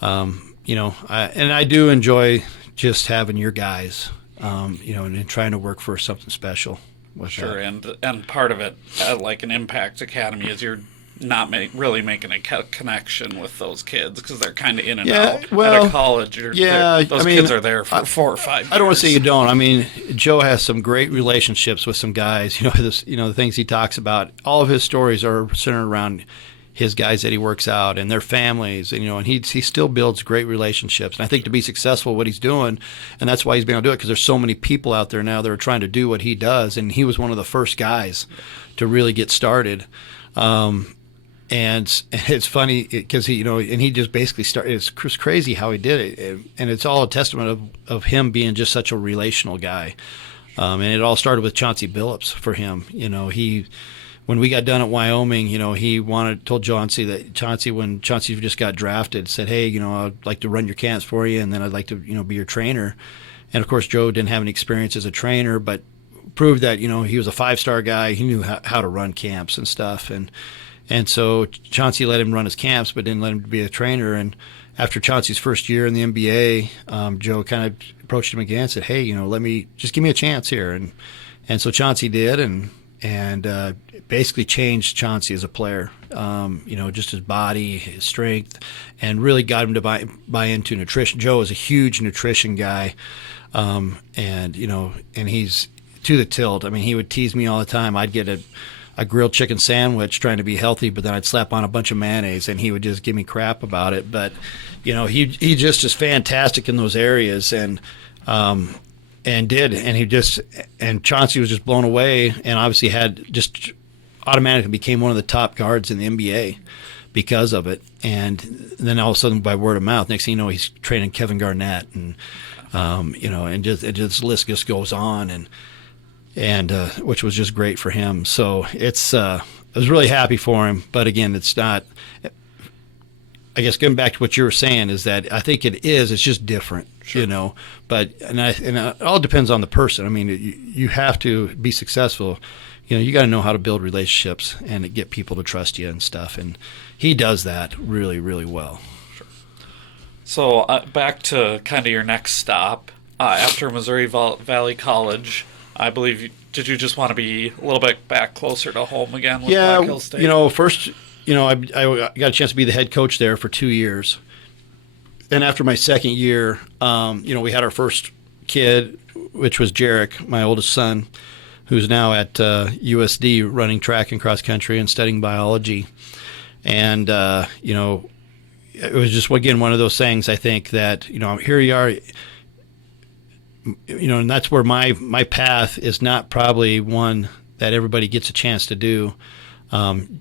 I do enjoy just having your guys, and trying to work for something special. Sure, and part of it, like an Impact Academy, is you're not really making a connection with those kids because they're kind of in and out. Well, at a college, those kids are there for 4 or 5 years. I don't want to say you don't. I mean, Joe has some great relationships with some guys. The things he talks about. All of his stories are centered around his guys that he works out and their families, and he still builds great relationships. And I think to be successful, what he's doing, and that's why he's been able to do it, because there's so many people out there now that are trying to do what he does, and he was one of the first guys to really get started. And it's funny because he just basically started. It's crazy how he did it, and it's all a testament of him being just such a relational guy. And it all started with Chauncey Billups for him. When we got done at Wyoming, he told Chauncey, when Chauncey just got drafted, said, "Hey, I'd like to run your camps for you, and then I'd like to, be your trainer." And of course, Joe didn't have any experience as a trainer, but proved that he was a 5-star guy. He knew how to run camps and stuff, and so Chauncey let him run his camps, but didn't let him be a trainer. And after Chauncey's first year in the NBA, Joe kind of approached him again and said, "Hey, just give me a chance here." And so Chauncey did, and basically changed Chauncey as a player. Just his body, his strength, and really got him to buy into nutrition. Joe is a huge nutrition guy, and he's to the tilt. I mean, he would tease me all the time. I'd get a grilled chicken sandwich trying to be healthy, but then I'd slap on a bunch of mayonnaise and he would just give me crap about it. But, he just is fantastic in those areas and Chauncey was just blown away and obviously had just automatically became one of the top guards in the NBA because of it. And then all of a sudden by word of mouth, next thing you know, he's training Kevin Garnett and, and just the list just goes on and which was just great for him. So I was really happy for him. But again, it's not, I guess getting back to what you were saying is that I think it's just different, sure. But, and it all depends on the person. I mean, you have to be successful. You got to know how to build relationships and get people to trust you and stuff. And he does that really, really well. Sure. So back to kind of your next stop after Missouri Valley College. I believe, did you just want to be a little bit back closer to home again with Black Hills State? First, I got a chance to be the head coach there for 2 years. Then after my second year, we had our first kid, which was Jarek, my oldest son, who's now at USD running track and cross country and studying biology. And, it was just, again, one of those things, I think, that, here you are, and that's where my path is not probably one that everybody gets a chance to do.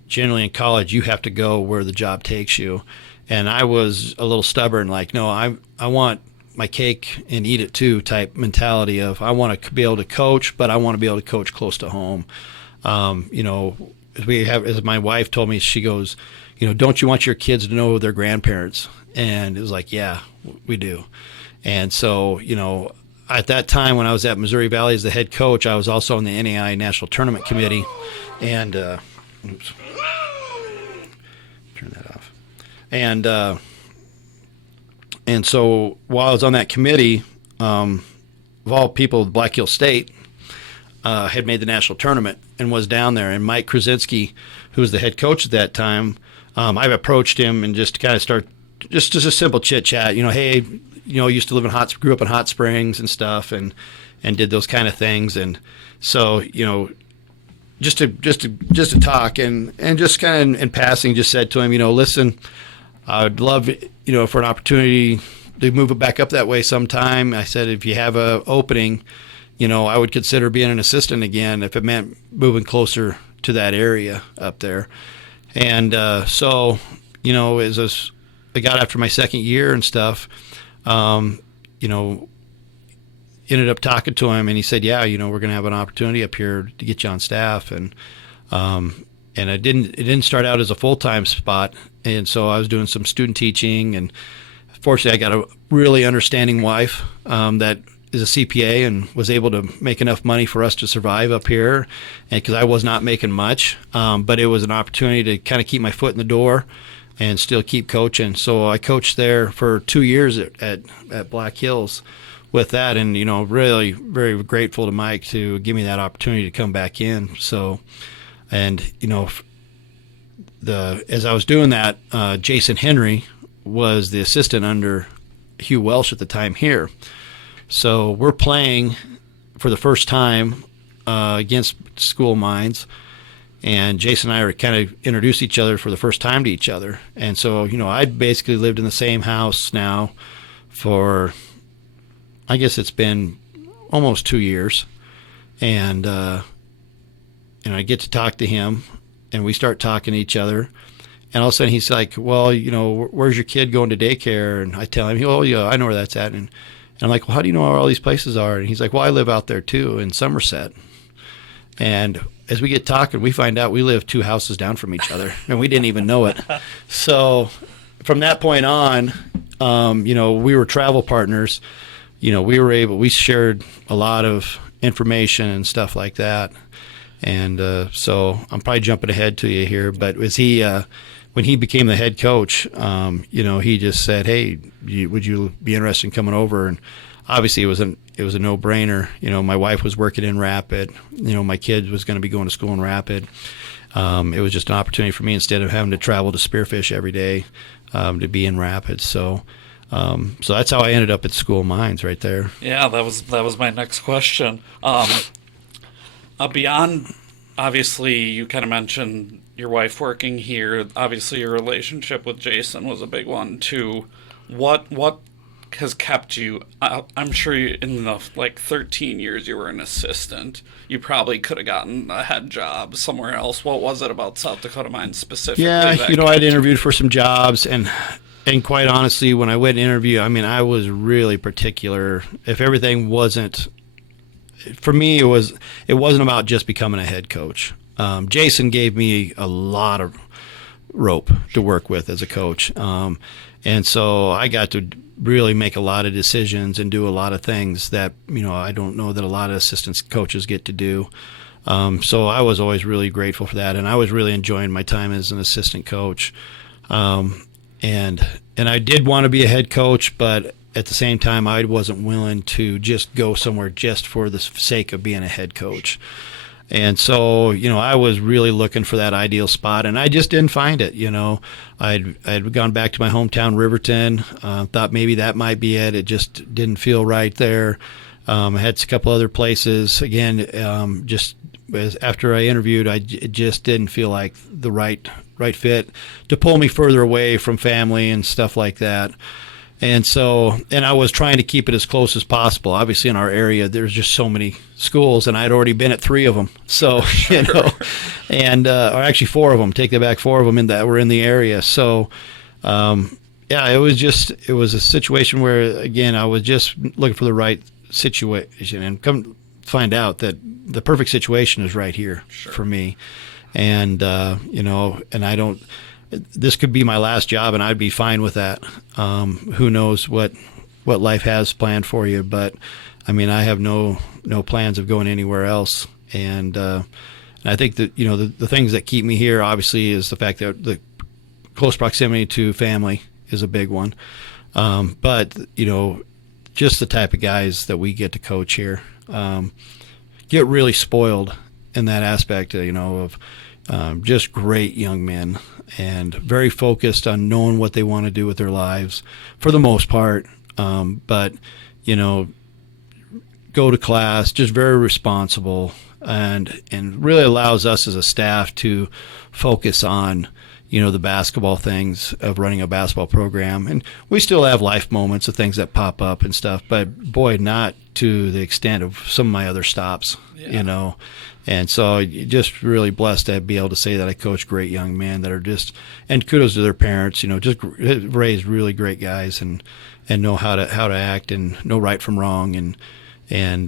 Generally in college, you have to go where the job takes you. And I was a little stubborn, like, no, I want my cake and eat it too type mentality of I want to be able to coach, but I want to be able to coach close to home. As my wife told me, she goes, don't you want your kids to know their grandparents? And it was like, yeah, we do. And so, at that time when I was at Missouri Valley as the head coach, I was also on the NAI National Tournament Committee. And, oops, turn that off. And so while I was on that committee, of all people, Black Hill State had made the national tournament and was down there. And Mike Krasinski, who was the head coach at that time, I've approached him and just kind of start just a simple chit chat. Hey, used to grew up in Hot Springs and stuff, and did those kind of things. And so just to talk and just kind of in passing, just said to him, listen, I'd love for an opportunity to move it back up that way sometime. I said if you have a opening, I would consider being an assistant again if it meant moving closer to that area up there. And so, as I got after my second year and stuff, ended up talking to him, and he said, yeah, we're going to have an opportunity up here to get you on staff. And it didn't start out as a full-time spot. And so I was doing some student teaching, and fortunately I got a really understanding wife that is a CPA and was able to make enough money for us to survive up here, and because I was not making much, but it was an opportunity to kind of keep my foot in the door and still keep coaching. So I coached there for 2 years at Black Hills with that, and really very grateful to Mike to give me that opportunity to come back in. So, and as I was doing that, Jason Henry was the assistant under Hugh Welsh at the time here. So we're playing for the first time against School Mines, and Jason and I are kind of introduced each other for the first time to each other. And so, I'd basically lived in the same house now for, I guess it's been almost 2 years. And I get to talk to him, and we start talking to each other. And all of a sudden he's like, well, where's your kid going to daycare? And I tell him, oh, yeah, I know where that's at. And I'm like, well, how do you know where all these places are? And he's like, well, I live out there too in Somerset. And as we get talking, we find out we live 2 houses down from each other, and we didn't even know it. from that point on, we were travel partners. We shared a lot of information and stuff like that. And so I'm probably jumping ahead to you here, but when he became the head coach, he just said, "Hey, would you be interested in coming over?" And obviously, it was a no-brainer. My wife was working in Rapid. My kid was going to be going to school in Rapid. It was just an opportunity for me, instead of having to travel to Spearfish every day, to be in Rapid. So that's how I ended up at School Mines right there. Yeah, that was my next question. Beyond, obviously, you kind of mentioned your wife working here. Obviously, your relationship with Jason was a big one too. What has kept you? I'm sure in the 13 years you were an assistant, you probably could have gotten a head job somewhere else. What was it about South Dakota Mines specifically? Yeah, I'd interviewed for some jobs, and quite honestly, when I went to interview, I was really particular. If everything wasn't, for me, it wasn't about just becoming a head coach. Jason gave me a lot of rope to work with as a coach, and so I got to really make a lot of decisions and do a lot of things that I don't know that a lot of assistant coaches get to do. So I was always really grateful for that, and I was really enjoying my time as an assistant coach. And I did want to be a head coach, but at the same time, I wasn't willing to just go somewhere just for the sake of being a head coach. And so, I was really looking for that ideal spot, and I just didn't find it. I'd gone back to my hometown, Riverton, thought maybe that might be it. It just didn't feel right there. I had a couple other places. Again, just after I interviewed, it just didn't feel like the right fit to pull me further away from family and stuff like that. And so, I was trying to keep it as close as possible. Obviously, in our area, there's just so many schools, and I'd already been at 3 of them. So, or actually 4 of them. Take that back, 4 of them that were in the area. So, Yeah, it was a situation where, again, I was just looking for the right situation, and come to find out that the perfect situation is right here for me. And, and I don't, this could be my last job and I'd be fine with that. Who knows what life has planned for you, but I mean, I have no plans of going anywhere else. And I think that, the things that keep me here obviously is the fact that the close proximity to family is a big one. But, just the type of guys that we get to coach here, get really spoiled in that aspect, of just great young men and very focused on knowing what they want to do with their lives for the most part. But, go to class, just very responsible, and really allows us as a staff to focus on, the basketball things of running a basketball program. And we still have life moments of things that pop up and stuff, but boy, not to the extent of some of my other stops, And so just really blessed to be able to say that I coach great young men that are just, and kudos to their parents, just raised really great guys and know how to act and know right from wrong and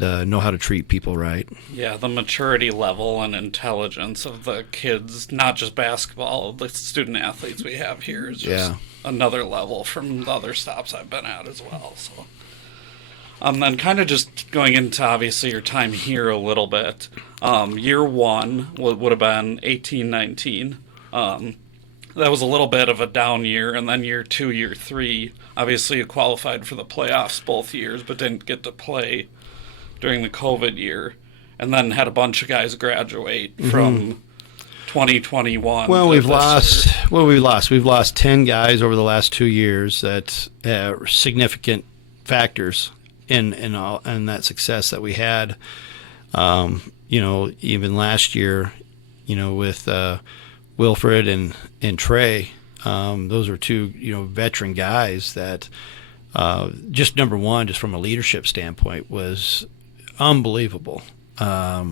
know how to treat people right. Yeah, the maturity level and intelligence of the kids, not just basketball, the student athletes we have here is just another level from the other stops I've been at as well. So, then kind of just going into obviously your time here a little bit. Year one would have been 18-19. That was a little bit of a down year, and then year two, year three, obviously you qualified for the playoffs both years, but didn't get to play during the COVID year, and then had a bunch of guys graduate from 2021. Well, we've lost 10 guys over the last 2 years that are significant factors in that success that we had. Even last year, with Wilfred and Trey, those are two, veteran guys that just number one, just from a leadership standpoint, was unbelievable. I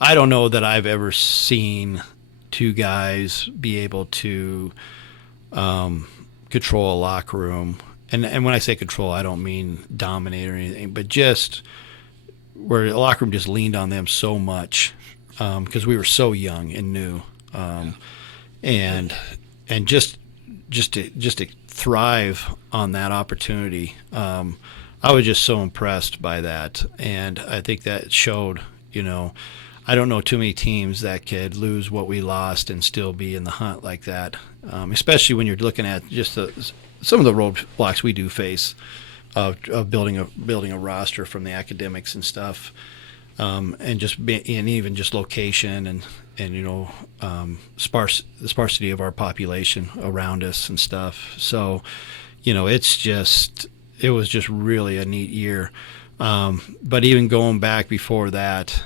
don't know that I've ever seen two guys be able to control a locker room. And when I say control, I don't mean dominate or anything, but just where the locker room just leaned on them so much because we were so young and new, and just to thrive on that opportunity. I was just so impressed by that, and I think that showed. I don't know too many teams that could lose what we lost and still be in the hunt like that, especially when you're looking at just some of the roadblocks we do face of building a roster from the academics and stuff, and even just location and the sparsity of our population around us and stuff. So, it was just really a neat year. But even going back before that,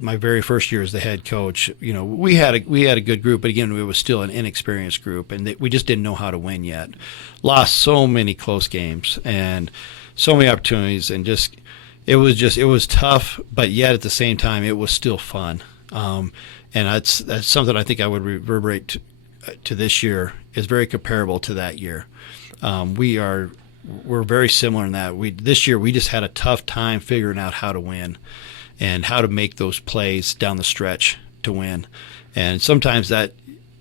my very first year as the head coach, we had a good group, but again, it was still an inexperienced group, and we just didn't know how to win yet. Lost so many close games and so many opportunities, and it was tough, but yet at the same time, it was still fun. And that's something I think I would reverberate to this year is very comparable to that year. We're very similar in that this year we just had a tough time figuring out how to win and how to make those plays down the stretch to win. And sometimes that,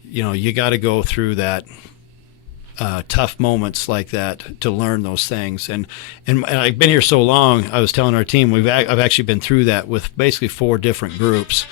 you got to go through that tough moments like that to learn those things. And I've been here so long, I was telling our team, I've actually been through that with basically 4 different groups.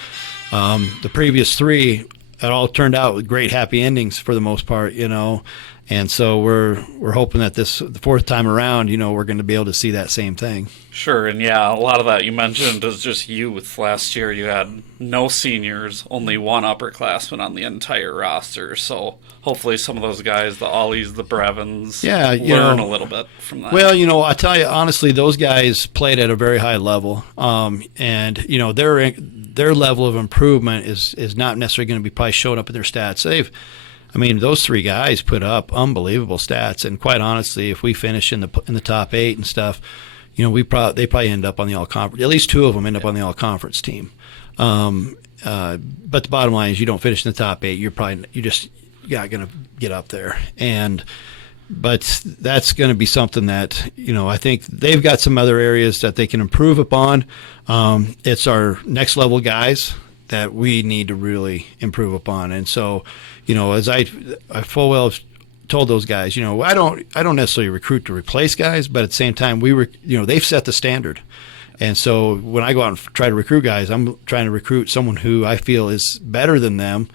The previous 3, it all turned out with great happy endings for the most part, And so we're hoping that the 4th time around, we're going to be able to see that same thing. Sure, and yeah, a lot of that you mentioned is just youth. Last year you had no seniors, only 1 upperclassman on the entire roster. So hopefully some of those guys, the Ollies, the Brevins, learn a little bit from that. Well, I tell you honestly, those guys played at a very high level, and their level of improvement is not necessarily going to be probably showing up in their stats. Those 3 guys put up unbelievable stats, and quite honestly, if we finish in the top 8 and stuff, they probably end up on the all-conference. At least 2 of them end up on the all-conference team. But the bottom line is, you don't finish in the top 8, you're not going to get up there. But that's going to be something that, I think they've got some other areas that they can improve upon. It's our next level guys that we need to really improve upon. And so, as I full well have told those guys, I don't necessarily recruit to replace guys, but at the same time, they've set the standard. And so when I go out and try to recruit guys, I'm trying to recruit someone who I feel is better than them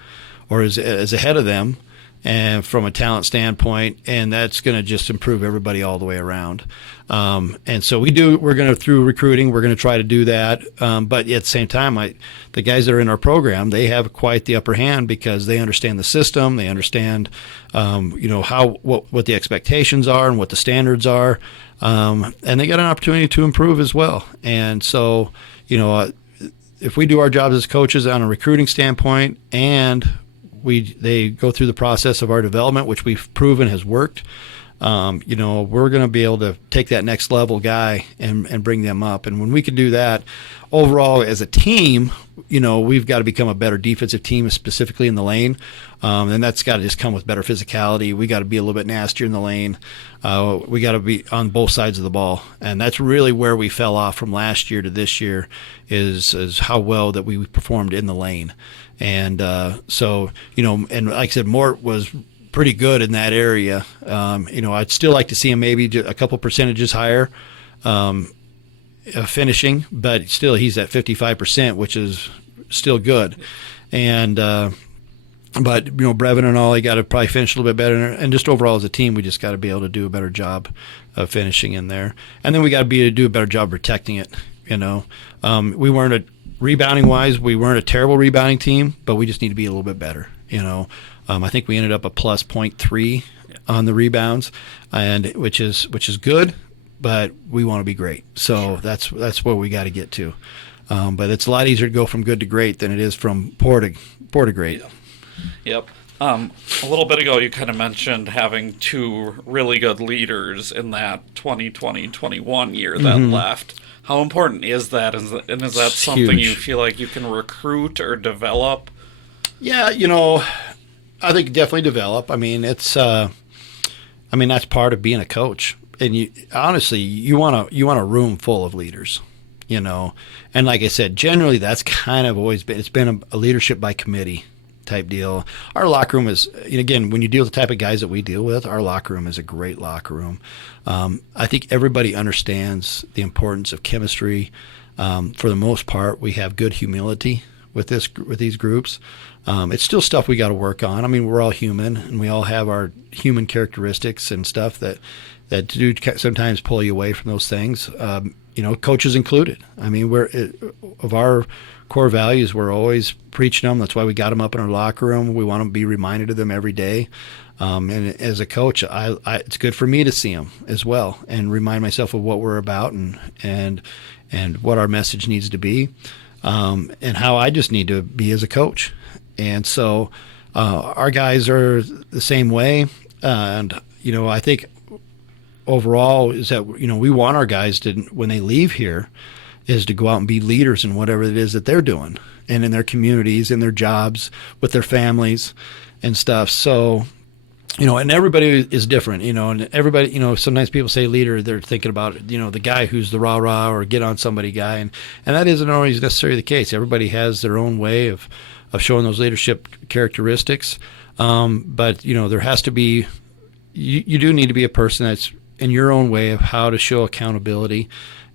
or is ahead of them, and from a talent standpoint, and that's going to just improve everybody all the way around. And so through recruiting, we're going to try to do that. But at the same time, the guys that are in our program, they have quite the upper hand because they understand the system. They understand, what the expectations are and what the standards are. And they got an opportunity to improve as well. And so, if we do our jobs as coaches on a recruiting standpoint, and they go through the process of our development, which we've proven has worked, we're going to be able to take that next level guy and bring them up. And when we can do that, overall as a team, we've got to become a better defensive team, specifically in the lane. And that's got to just come with better physicality. We got to be a little bit nastier in the lane. We got to be on both sides of the ball. And that's really where we fell off from last year to this year is how well that we performed in the lane. And so, and like I said, Mort was pretty good in that area. I'd still like to see him maybe a couple percentages higher finishing, but still he's at 55%, which is still good. And but Brevin and all, they got to probably finish a little bit better. And just overall as a team, we just got to be able to do a better job of finishing in there. And then we got to be able to do a better job protecting it. We weren't rebounding wise, we weren't a terrible rebounding team, but we just need to be a little bit better. I think we ended up a plus 0.3 on the rebounds, and which is good, but we want to be great. So that's where we got to get to. But it's a lot easier to go from good to great than it is from poor to great. Yep. A little bit ago, you kind of mentioned having two really good leaders in that 2020-21 year that left. How important is that? And is that It's something huge. you feel like you can recruit or develop? Yeah, I think definitely develop. I mean, that's part of being a coach. And you want a room full of leaders, And like I said, generally that's kind of always been a leadership by committee type deal. Our locker room is, again, when you deal with the type of guys that we deal with, our locker room is a great locker room. I think everybody understands the importance of chemistry. For the most part, we have good humility with these groups. It's still stuff we got to work on. I mean, we're all human, and we all have our human characteristics and stuff that do sometimes pull you away from those things. Coaches included. I mean, of our core values, we're always preaching them. That's why we got them up in our locker room. We want to be reminded of them every day. And as a coach, it's good for me to see them as well and remind myself of what we're about and what our message needs to be, and how I just need to be as a coach. And so our guys are the same way. And, I think overall is that, we want our guys to, when they leave here, is to go out and be leaders in whatever it is that they're doing and in their communities, in their jobs, with their families and stuff. So, and everybody is different, and everybody, sometimes people say leader, they're thinking about, the guy who's the rah-rah or get on somebody guy. And that isn't always necessarily the case. Everybody has their own way of showing those leadership characteristics. But, there has to be, you do need to be a person that's in your own way of how to show accountability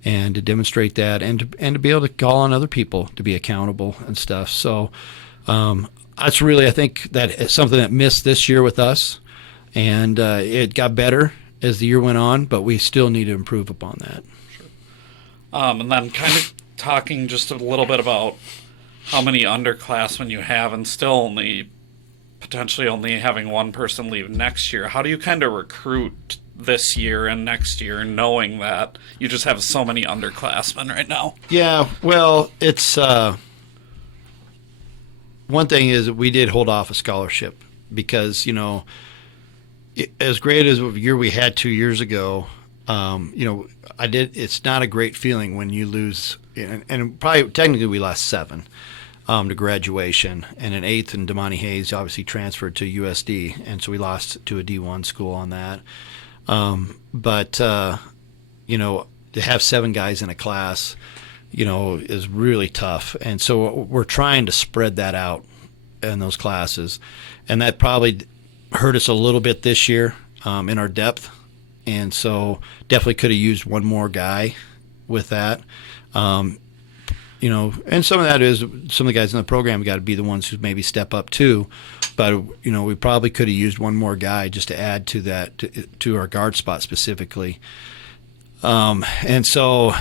and to demonstrate that and to be able to call on other people to be accountable and stuff. So that's really, I think, that is something that missed this year with us. And it got better as the year went on, but we still need to improve upon that. Sure. And then kind of talking just a little bit about how many underclassmen you have and still potentially only having one person leave next year. How do you kind of recruit this year and next year, knowing that you just have so many underclassmen right now? Yeah, well, it's one thing is we did hold off a scholarship because, as great as a year we had 2 years ago, it's not a great feeling when you lose, and probably technically we lost 7. to graduation, and an eighth, and Damani Hayes obviously transferred to USD, and so we lost to a D1 school on that. But to have 7 guys in a class, is really tough, and so we're trying to spread that out in those classes, and that probably hurt us a little bit this year in our depth, and so definitely could have used one more guy with that. And some of that is some of the guys in the program got to be the ones who maybe step up too. But, we probably could have used one more guy just to add to that, to our guard spot specifically. And so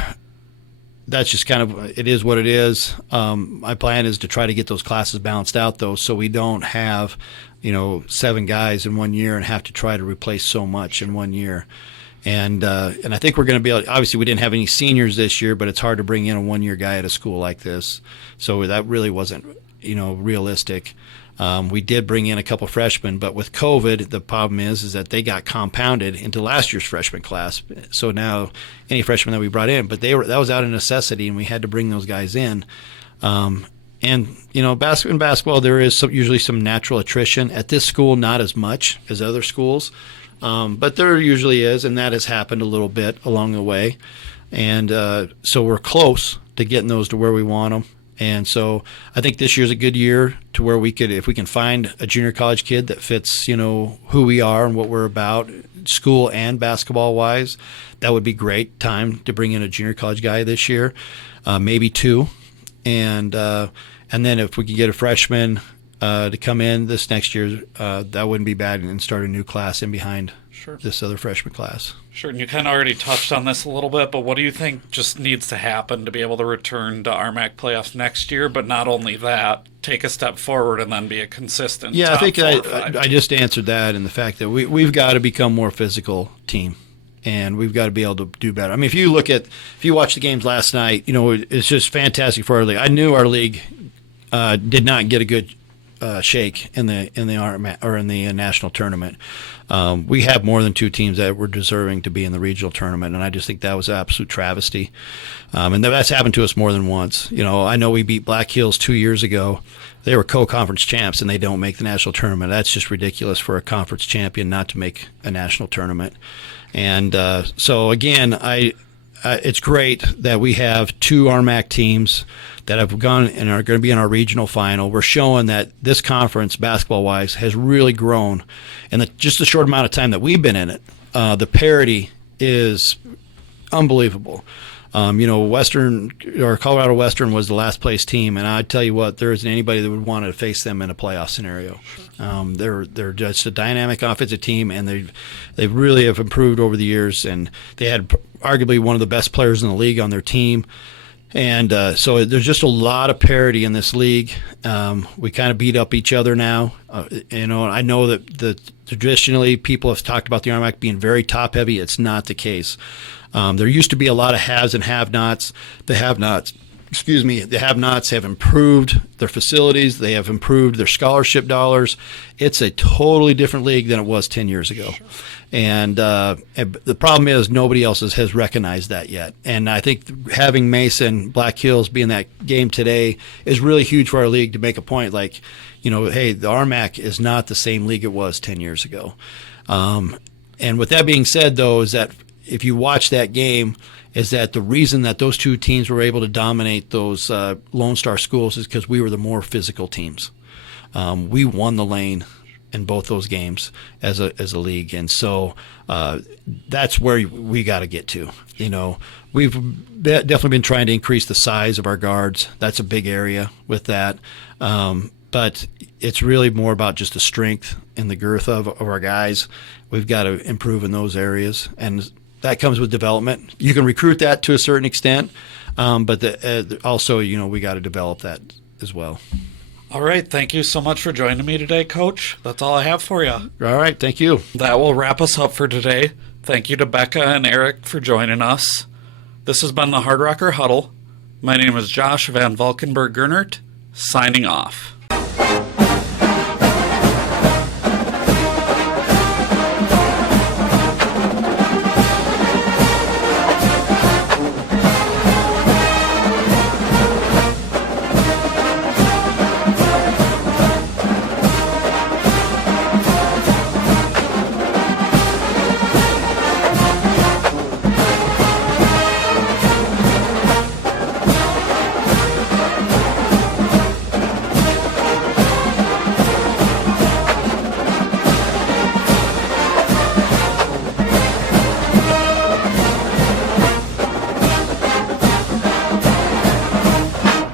that's just kind of, it is what it is. My plan is to try to get those classes balanced out, though, so we don't have, 7 guys in 1 year and have to try to replace so much in 1 year. And I think we're going to be able, obviously we didn't have any seniors this year, but it's hard to bring in a 1-year guy at a school like this. So that really wasn't, realistic. We did bring in a couple freshmen, but with COVID, the problem is that they got compounded into last year's freshman class. So now any freshmen that we brought in, but that was out of necessity, and we had to bring those guys in. In basketball, there is usually some natural attrition. At this school, not as much as other schools. But there usually is, and that has happened a little bit along the way. And so we're close to getting those to where we want them. And so I think this year's a good year to where if we can find a junior college kid that fits, who we are and what we're about, school and basketball-wise, that would be great time to bring in a junior college guy this year, maybe 2. And then if we can get a freshman to come in this next year, that wouldn't be bad, and start a new class in behind this other freshman class. Sure, and you kind of already touched on this a little bit, but what do you think just needs to happen to be able to return to RMAC playoffs next year, but not only that, take a step forward and then be a consistent I think top 4 I just answered that in the fact that we've got to become more physical team. And we've got to be able to do better. I mean, if you watch the games last night, it's just fantastic for our league. I knew our league did not get a good shake in the RMAC or in the national tournament. We have more than 2 teams that were deserving to be in the regional tournament, and I just think that was an absolute travesty. And that's happened to us more than once. I know we beat Black Hills 2 years ago. They were co-conference champs, and they don't make the national tournament. That's just ridiculous for a conference champion not to make a national tournament. And so again, it's great that we have 2 RMAC teams that have gone and are going to be in our regional final. We're showing that this conference, basketball-wise, has really grown in just the short amount of time that we've been in it. The parity is unbelievable. Western or Colorado Western was the last place team, and I tell you what, there isn't anybody that would want to face them in a playoff scenario. They're just a dynamic offensive team, and they really have improved over the years, and they had arguably one of the best players in the league on their team. And so there's just a lot of parity in this league. We kind of beat up each other now. I know that traditionally people have talked about the RMAC being very top heavy. It's not the case. There used to be a lot of haves and have-nots. The have-nots have improved their facilities. They have improved their scholarship dollars. It's a totally different league than it was 10 years ago. Sure. And the problem is nobody else has recognized that yet. And I think having Mason, Black Hills be in that game today is really huge for our league to make a point like, hey, the RMAC is not the same league it was 10 years ago. And with that being said, though, is that if you watch that game, is that the reason that those 2 teams were able to dominate those Lone Star schools is because we were the more physical teams. We won the lane in both those games as a league, and so that's where we got to get to. We've definitely been trying to increase the size of our guards. That's a big area with that, but it's really more about just the strength and the girth of our guys. We've got to improve in those areas, and that comes with development. You can recruit that to a certain extent, but also, we got to develop that as well. All right. Thank you so much for joining me today, Coach. That's all I have for you. All right. Thank you. That will wrap us up for today. Thank you to Bekah and Eric for joining us. This has been the Hardrocker Huddle. My name is Josh Van Valkenburg-Gernert, signing off.